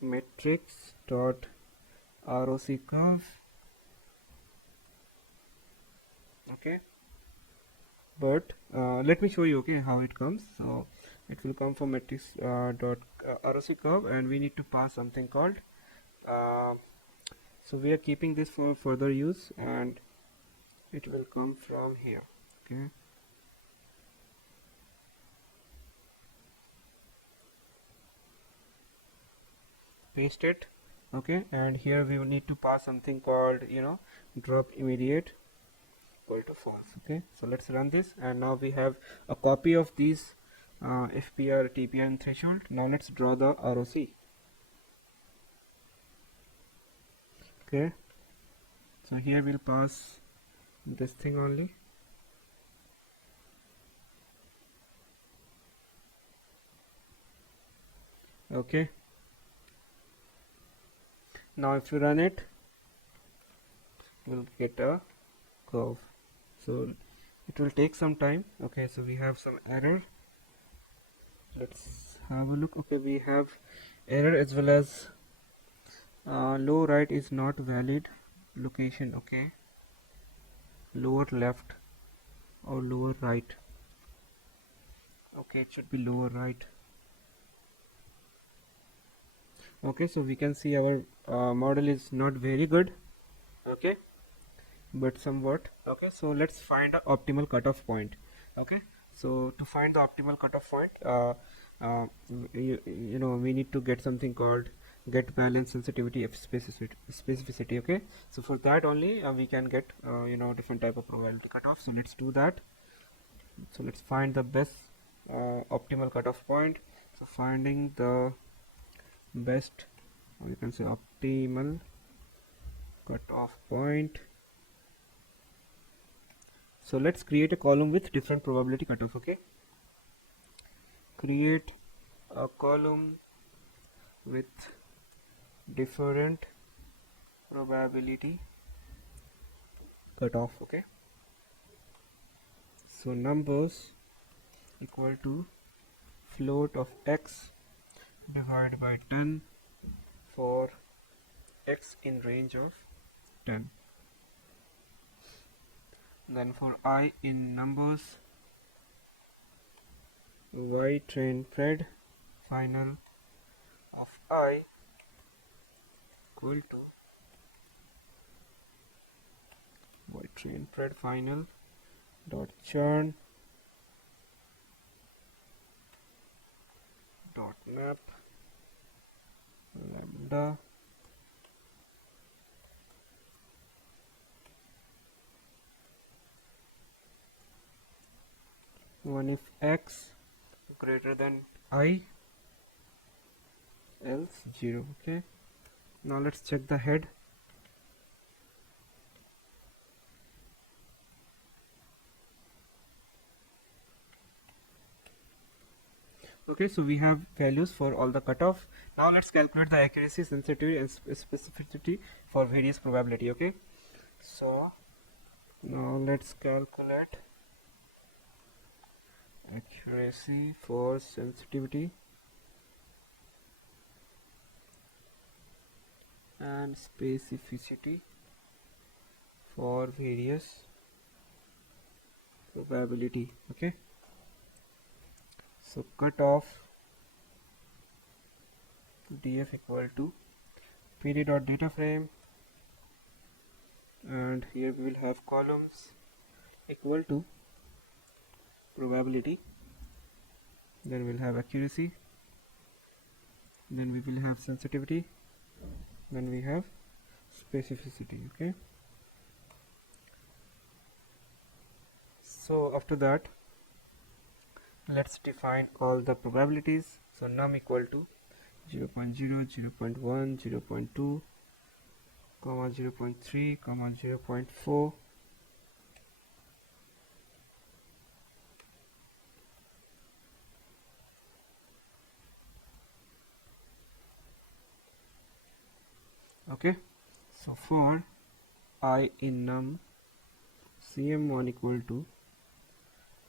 matrix dot roc curve. Okay, but let me show you, okay, how it comes. So it will come from matrix dot roc curve, and we need to pass something called uh, so we are keeping this for further use, and it will come from here. Okay, paste it. Okay, and here we will need to pass something called, drop immediate equal to false. Okay, so let's run this, and now we have a copy of these fpr, tpr, and threshold. Now let's draw the roc. Okay, so here we'll pass this thing only. Okay, now if you run it, you'll get a curve. So it will take some time. Okay, so we have some error. Let's have a look. Okay, we have error as well as low right is not valid location. Okay, lower left or lower right. Okay, it should be lower right. Okay, so we can see our model is not very good. Okay, but somewhat. Okay, so let's find a optimal cutoff point. Okay, so to find the optimal cutoff point, we need to get something called get balance sensitivity of specificity. Okay, so for that only we can get different type of probability cutoff. So let's do that. So let's find the best optimal cutoff point. So finding the best, or you can say optimal cutoff point. So let's create a column with different probability cutoff. Okay, create a column with different probability cutoff. Okay, so numbers equal to float of x divided by 10 for x in range of 10. Then for I in numbers, y train pred final of I equal to y train pred final dot churn dot map lambda one if x greater than I, else 0. Okay, now let's check the head. Okay, so we have values for all the cutoff. Now let's calculate the accuracy, sensitivity, and specificity for various probability. Okay, so now let's calculate accuracy for sensitivity and specificity for various probability. Okay, so cutoff df equal to pd dot data frame, and here we will have columns equal to probability, then we'll have accuracy, then we will have sensitivity, then we have specificity. Okay, so after that let's define all the probabilities. So num equal to 0, 0.0, 0, 0.1, 0, 0.2, comma 0, 0.3, comma 0, 0.4, okay. So for I in num, cm1 equal to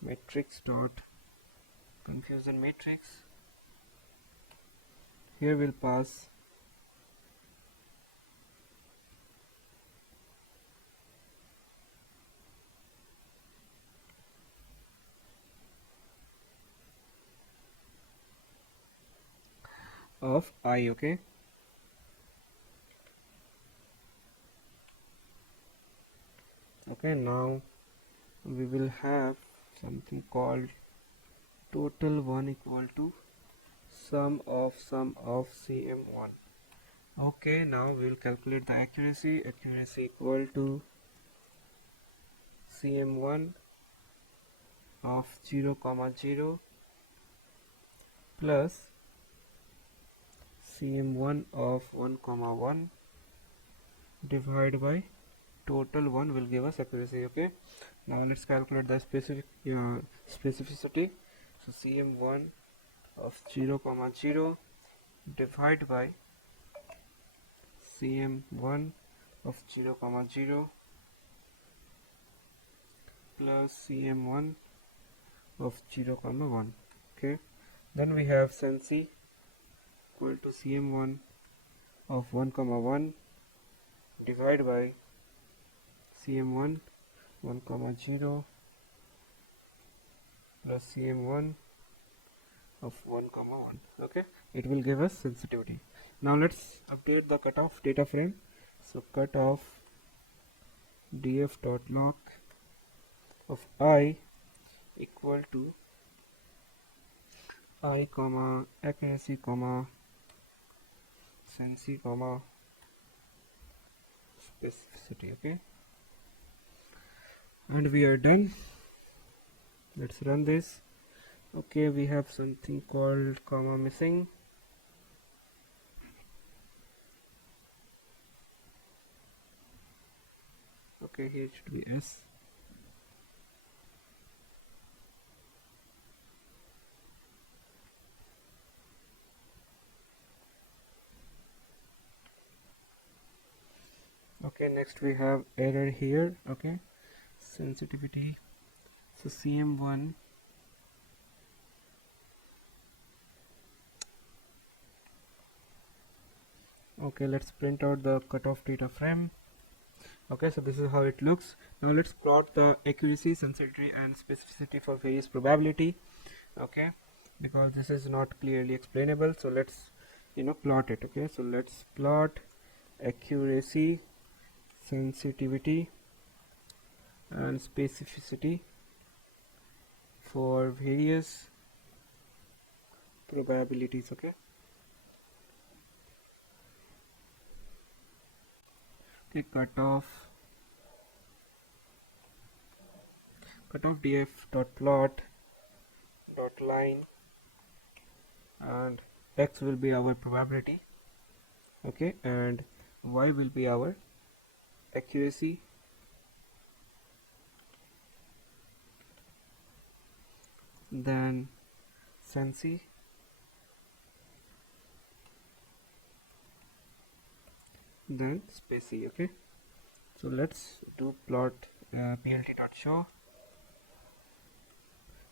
matrix dot confusion matrix, here we'll pass of I. Okay, okay, now we will have something called total 1 equal to sum of cm1. Okay, now we will calculate the accuracy. Accuracy equal to cm1 of 0, 0 plus cm1 of 1, 1 divided by total 1 will give us accuracy. Okay, now let's calculate the specificity. So cm1 of 0, 0 divided by cm1 of 0, 0 plus cm1 of 0, 1. Okay, then we have sensi equal to cm1 of 1, 1 divided by cm1 1, 0 plus cm1 of 1, 1. Okay, it will give us sensitivity. Now let's update the cutoff data frame. So cutoff df dot log of I equal to I comma accuracy comma sensi comma specificity. Okay, and we are done. Let's run this. Okay, we have something called comma missing. Okay, here it should be s. Okay, next we have error here. Okay, sensitivity. So cm1 okay, let's print out the cutoff data frame. Okay, so this is how it looks. Now let's plot the accuracy, sensitivity and specificity for various probability. Okay, because this is not clearly explainable, so let's plot it. Okay, so let's plot accuracy, sensitivity and specificity for various probabilities. Okay, cutoff df dot plot dot line, and x will be our probability. Okay, and y will be our accuracy, then sensi, then spacey. Okay, so let's do plot plt.show.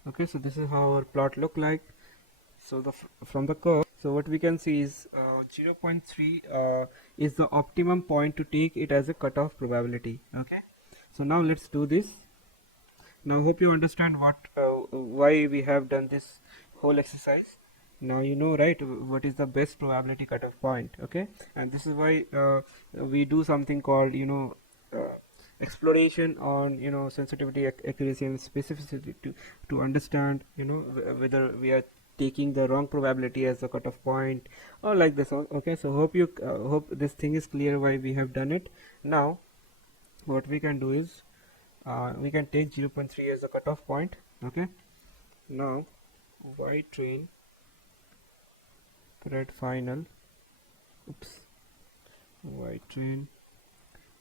Okay, so this is how our plot look like. So from the curve, so what we can see is 0.3 is the optimum point to take it as a cutoff probability. Okay, so now let's do this. Now hope you understand what why we have done this whole exercise. Now you know, right, what is the best probability cutoff point. Okay, and this is why we do something called, exploration on, sensitivity, accuracy, and specificity to understand, whether we are taking the wrong probability as a cutoff point or like this. Okay, so hope this thing is clear why we have done it. Now what we can do is, we can take 0.3 as a cutoff point. Okay, now y train pred final, oops, y train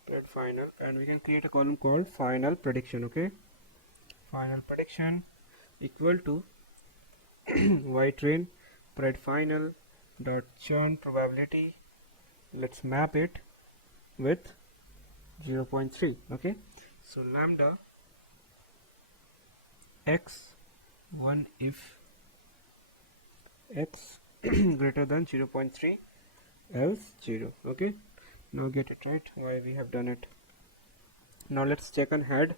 pred final, and we can create a column called final prediction. Okay, final prediction equal to y train pred final dot churn probability. Let's map it with 0.3. Okay, so lambda x1 if x greater than 0.3, else 0. Okay, now get it right why we have done it. Now let's check on head.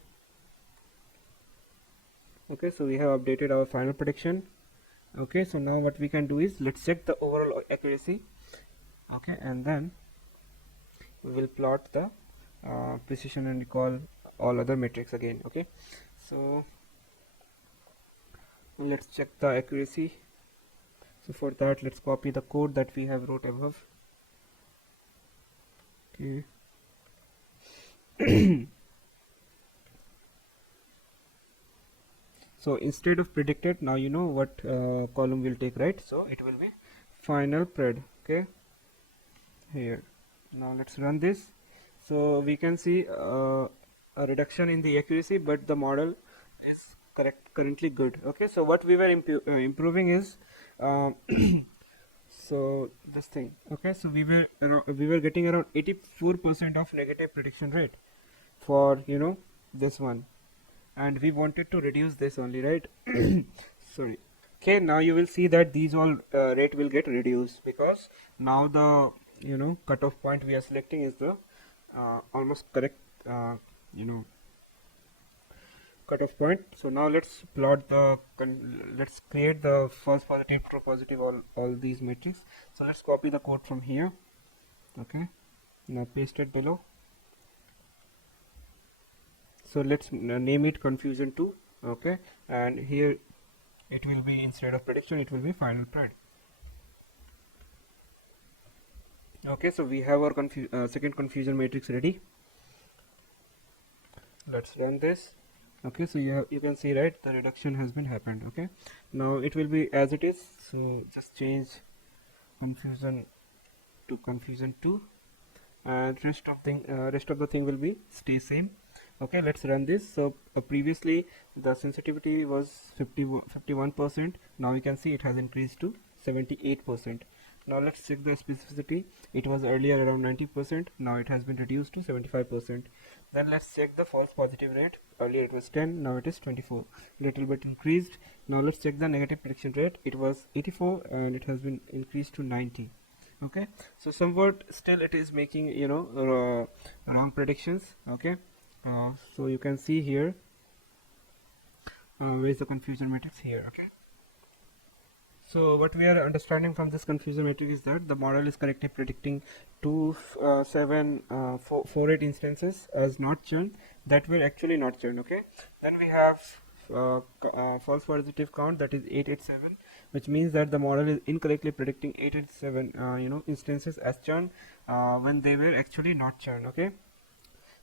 Okay, so we have updated our final prediction. Okay, so now what we can do is, let's check the overall accuracy. Okay, and then we will plot the precision and recall all other metrics again. Okay, so let's check the accuracy. So for that, let's copy the code that we have wrote above. Okay. So instead of predicted, now you know what column will take, right? So it will be final pred. Okay, here. Now let's run this. So we can see a reduction in the accuracy, but the model is currently good. Okay, so what we were improving is, so this thing. Okay, so we were getting around 84% of negative prediction rate for, this one, and we wanted to reduce this only, right? Sorry. Okay, now you will see that these all rate will get reduced, because now the, cutoff point we are selecting is the almost correct, you know cutoff point. So now let's plot the let's create the false positive, true positive, all these metrics. So let's copy the code from here. Okay, now paste it below. So let's name it confusion 2. Okay, and here it will be, instead of prediction, it will be final pred. Okay, so we have our second confusion matrix ready. Let's run this. Okay, so you can see, right, the reduction has been happened. Okay, now it will be as it is, so just change confusion to confusion 2, and rest of the thing will be stay same. Okay, let's run this. So previously the sensitivity was 51%. Now you can see it has increased to 78%. Now let's check the specificity. It was earlier around 90%. Now it has been reduced to 75%. Then let's check the false positive rate. Earlier it was 10. Now it is 24. Little bit increased. Now let's check the negative prediction rate. It was 84 and it has been increased to 90. Okay, so somewhat still it is making, wrong predictions. Okay, so you can see here, where is the confusion matrix here. Okay, so what we are understanding from this confusion matrix is that the model is correctly predicting 278 instances as not churn that were actually not churn. Okay, then we have false positive count, that is 887, which means that the model is incorrectly predicting 887 instances as churn when they were actually not churn. Okay,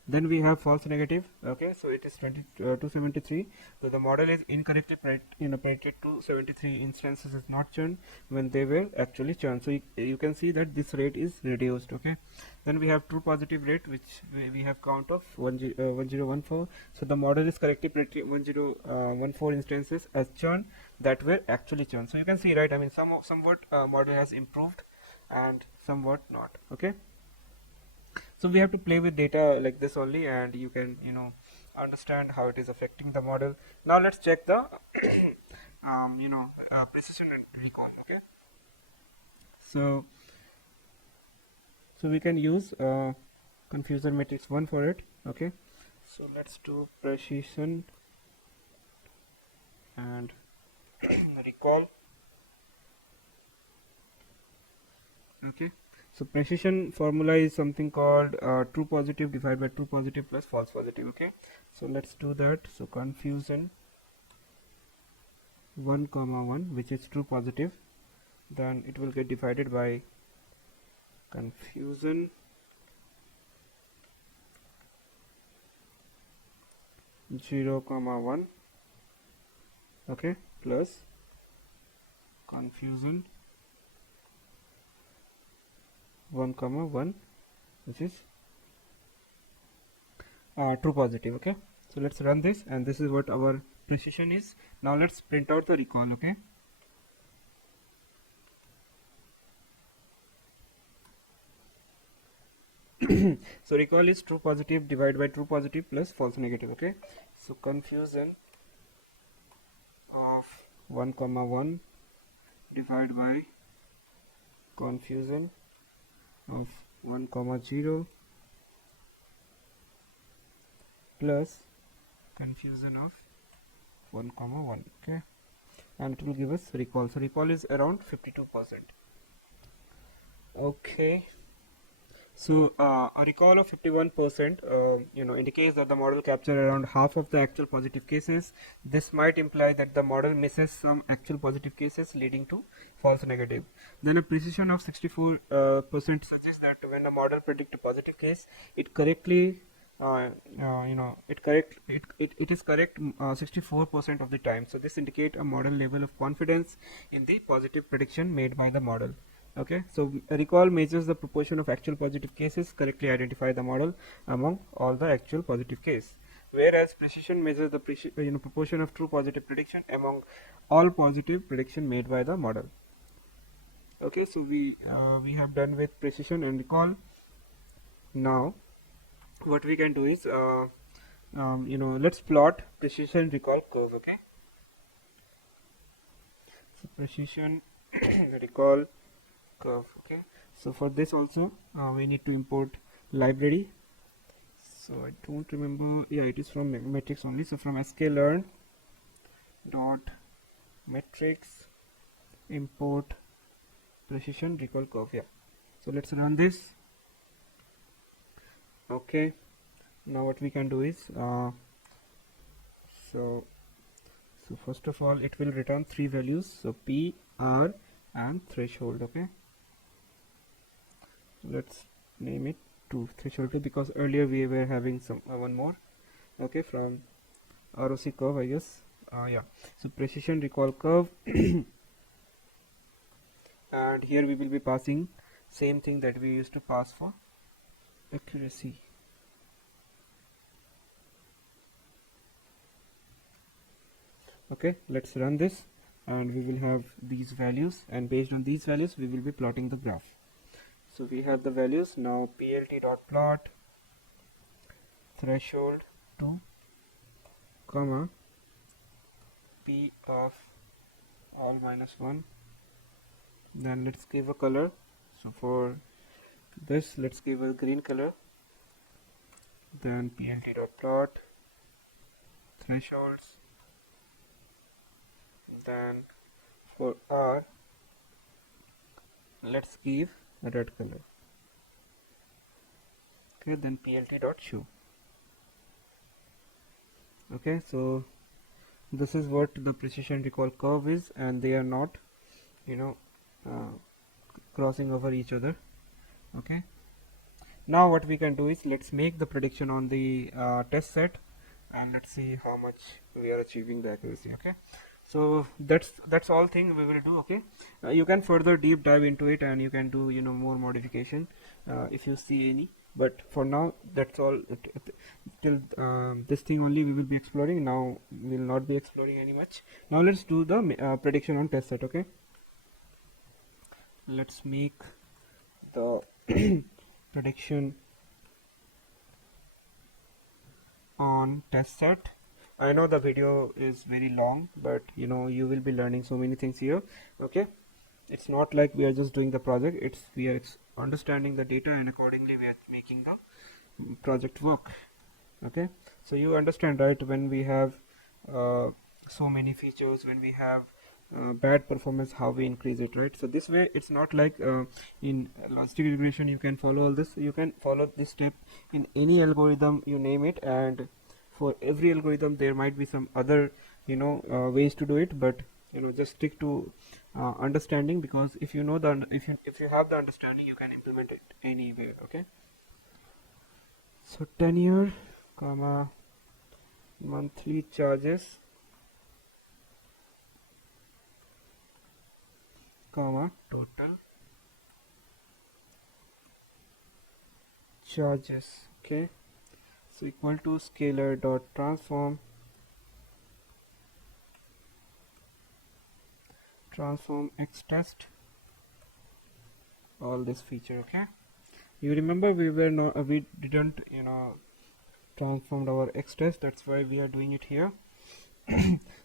then we have false negative. Okay, so it is 273. So the model is incorrectly predicted 273 instances as not churn when they were actually churn. So you can see that this rate is reduced. Okay, then we have true positive rate, which we have count of 1014. So the model is correctly predicting 1014 instances as churn that were actually churn. So you can see, right, I mean, somewhat model has improved and somewhat not. Okay, so we have to play with data like this only, and you can understand how it is affecting the model. Now let's check the precision and recall. Okay, so we can use confusion matrix 1 for it. Okay, so let's do precision and recall. Okay, so precision formula is something called true positive divided by true positive plus false positive. Okay, so let's do that. So confusion 1 comma 1, which is true positive, then it will get divided by confusion 0 comma 1, okay, plus confusion 1 comma 1, which is true positive. Okay, so let's run this, and this is what our precision is. Now let's print out the recall. Okay, so recall is true positive divided by true positive plus false negative. Okay, so confusion of 1 comma 1 divided by confusion of 1 comma 0 plus confusion of 1 comma 1. Okay, and it will give us recall. So recall is around 52%. Okay, so a recall of 51% indicates that the model captured around half of the actual positive cases. This might imply that the model misses some actual positive cases, leading to false negative. Then a precision of 64% suggests that when a model predicts a positive case, it correctly it is correct 64% of the time. So this indicates a model level of confidence in the positive prediction made by the model. Okay, so recall measures the proportion of actual positive cases correctly identify the model among all the actual positive case, whereas precision measures the proportion of true positive prediction among all positive prediction made by the model. Okay, so we have done with precision and recall. Now what we can do is let's plot precision recall curve. Okay, so precision recall curve. Okay, so for this also we need to import library. So I don't remember, yeah, it is from metrics only. So from sklearn dot metrics import precision recall curve. Yeah, so let's run this. Okay, now what we can do is so first of all it will return three values, so p, r and threshold. Okay, let's name it 2 threshold 2 because earlier we were having some one more. Okay, from ROC curve, I guess. Yeah, so precision recall curve and here we will be passing same thing that we used to pass for accuracy. Okay, let's run this and we will have these values, and based on these values we will be plotting the graph. So we have the values. Now plt dot plot threshold 2 comma p of all minus 1. Then let's give a color. So for this let's give a green color. Then plt dot plot thresholds. Then for r let's give a red color. Okay, then plt dot show. Okay, so this is what the precision recall curve is, and they are not crossing over each other. Okay, now what we can do is let's make the prediction on the test set, and let's see how much we are achieving the accuracy. Okay, so that's all thing we will do. Okay, you can further deep dive into it and you can do more modification if you see any, but for now that's all. Till this thing only we will be exploring. Now we will not be exploring any much. Now let's do the prediction on test set. Okay, let's make the prediction on test set. I know the video is very long, but you will be learning so many things here. Okay, it's not like we are just doing the project, we are understanding the data and accordingly we are making the project work. Okay, so you understand, right? When we have so many features, when we have bad performance, how we increase it, right? So this way it's not like in logistic regression you can follow all this. You can follow this step in any algorithm, you name it, and for every algorithm there might be some other ways to do it, but just stick to understanding, because if you know the if you have the understanding, you can implement it anywhere. Okay, so tenure comma monthly charges comma total charges. Okay, so equal to scalar dot transform x test all this feature. Okay, you remember we were no we didn't transformed our x test, that's why we are doing it here.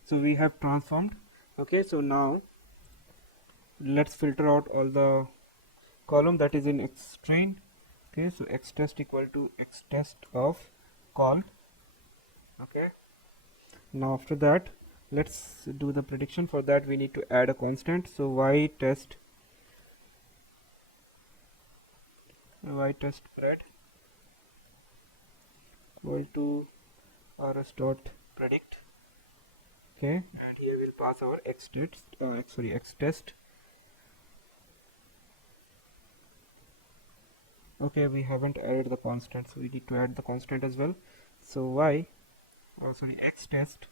So we have transformed. Okay, so now let's filter out all the column that is in x train. Okay, so x test equal to x test of call. Okay, now after that let's do the prediction. For that we need to add a constant, so y test pred equal to rs dot predict. Okay, and here we'll pass our x test. Okay, we haven't added the constant, so we need to add the constant as well. So x test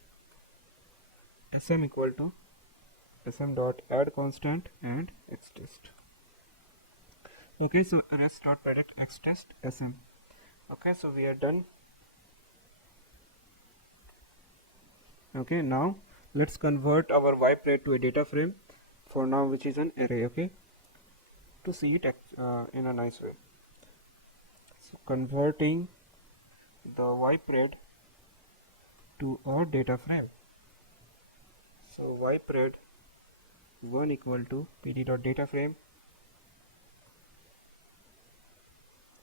sm equal to sm dot add constant and x test. Okay, so rs dot predict x test sm. Okay, so we are done. Okay, now let's convert our y pred to a data frame for now, which is an array. Okay, to see it in a nice way. So converting the y pred to a data frame. So y pred 1 equal to pd dot data frame,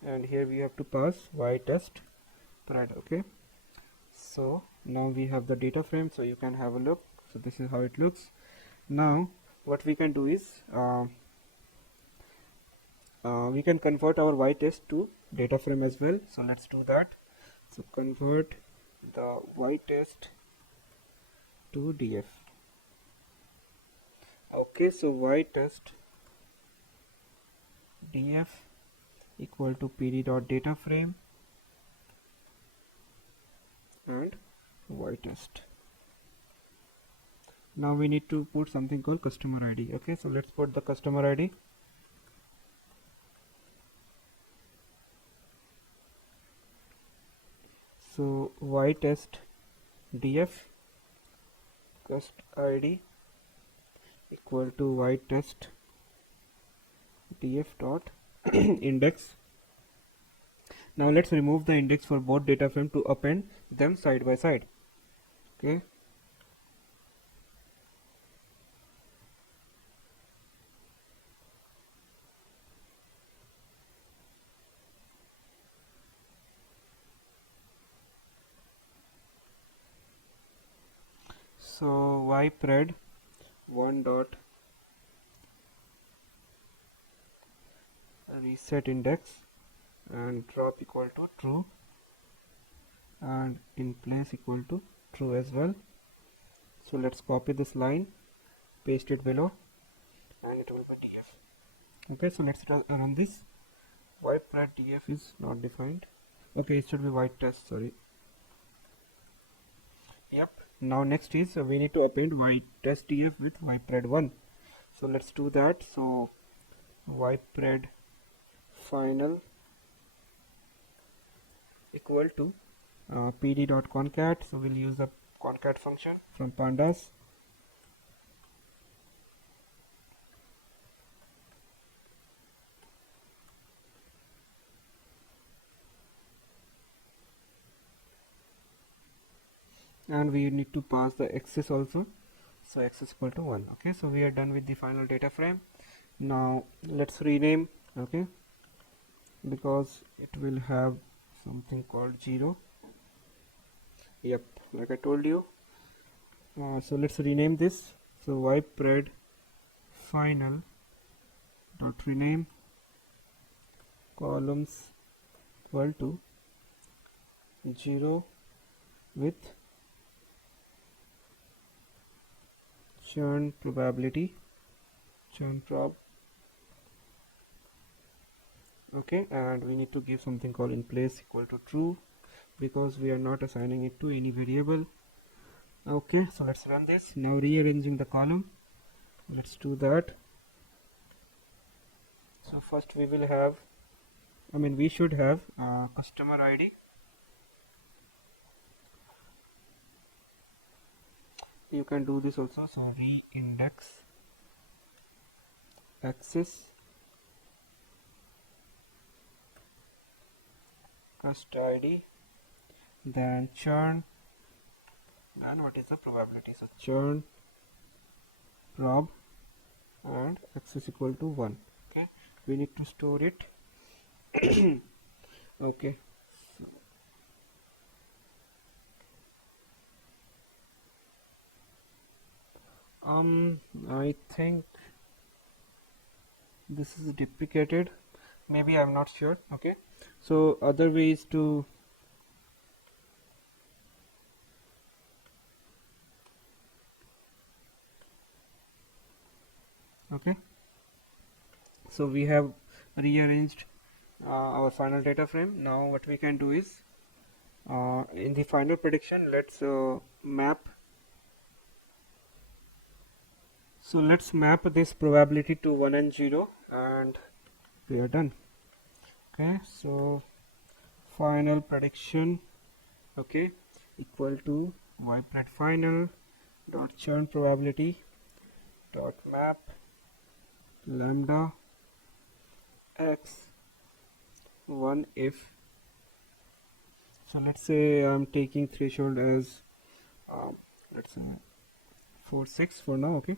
and here we have to pass y test pred. Okay, so now we have the data frame, so you can have a look. So this is how it looks. Now what we can do is we can convert our y test to data frame as well. So let's do that. So convert the y test to df. Okay, so y test df equal to pd dot data frame and y test. Now we need to put something called customer id. Okay, so let's put the customer id. So y test df cust id equal to y test df dot index. Now let's remove the index for both data frame to append them side by side. Okay, so y pred 1 dot reset index and drop equal to true and in place equal to true as well. So let's copy this line, paste it below, and it will be df. Okay, so let's run this. Y pred df is not defined. Okay, it should be y test, sorry. Yep, now next is we need to append y test df with y pred 1. So let's do that. So y pred final equal to pd dot concat. So we'll use the concat function from pandas. And we need to pass the axis also, so x is equal to 1. Okay, so we are done with the final data frame. Now let's rename. Okay, because it will have something called 0. Yep, like I told you. So let's rename this. So wipe pred final dot rename columns equal to 0 with churn probability, churn prob. Okay, and we need to give something called in place equal to true, because we are not assigning it to any variable. Okay, so let's run this. Now rearranging the column, let's do that. So first we will have, we should have customer ID. You can do this also. So re-index access cust ID, then churn, and what is the probability? So churn prob and access equal to 1. Okay, we need to store it. Okay, I think this is duplicated, maybe, I'm not sure. Okay, so other ways to okay, so we have rearranged our final data frame. Now what we can do is in the final prediction, let's map. So let's map this probability to 1 and 0, and we are done. Okay, so final prediction, okay, equal to wipe final dot churn probability dot map lambda x 1 if. So let's say I'm taking threshold as let's say 4.6 for now. Okay,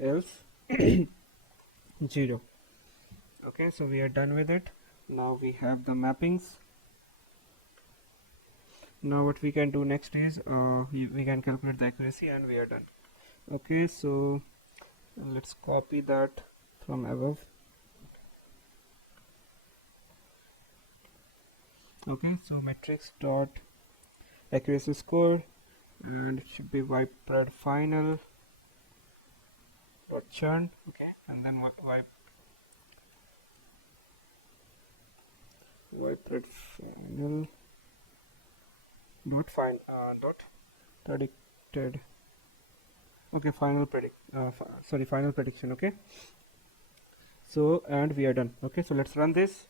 else 0. Okay, so we are done with it. Now we have the mappings. Now what we can do next is we can calculate the accuracy, and we are done. Okay, so let's copy that from above. Okay, so matrix dot accuracy score, and it should be wipe pred final dot churn. Okay, and then wipe pred final dot dot predicted. Okay, final prediction. Okay, so and we are done. Okay, so let's run this.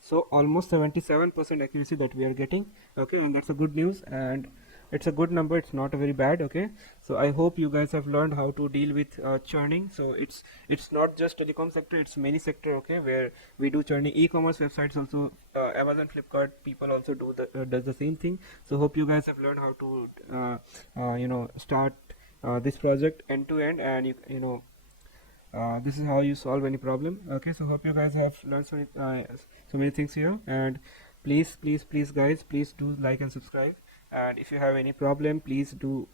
So almost 77% accuracy that we are getting. Okay, and that's a good news, and it's a good number, it's not a very bad. Okay, so I hope you guys have learned how to deal with churning. So it's not just telecom sector, it's many sector. Okay, where we do churning. E-commerce websites also, Amazon, Flipkart, people also do does the same thing. So hope you guys have learned how to start this project end to end, and this is how you solve any problem. Okay, so hope you guys have learned so many things here, and please guys, please do like and subscribe, and if you have any problem, please do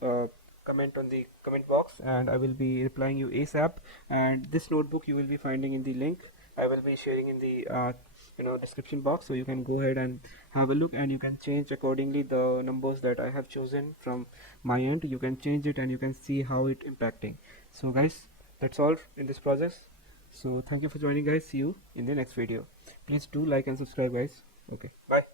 comment on the comment box, and I will be replying you ASAP. And this notebook you will be finding in the link I will be sharing in the description box, so you can go ahead and have a look, and you can change accordingly the numbers that I have chosen from my end. You can change it, and you can see how it impacting. So guys, that's all in this process. So thank you for joining, guys. See you in the next video. Please do like and subscribe, guys. Okay, bye.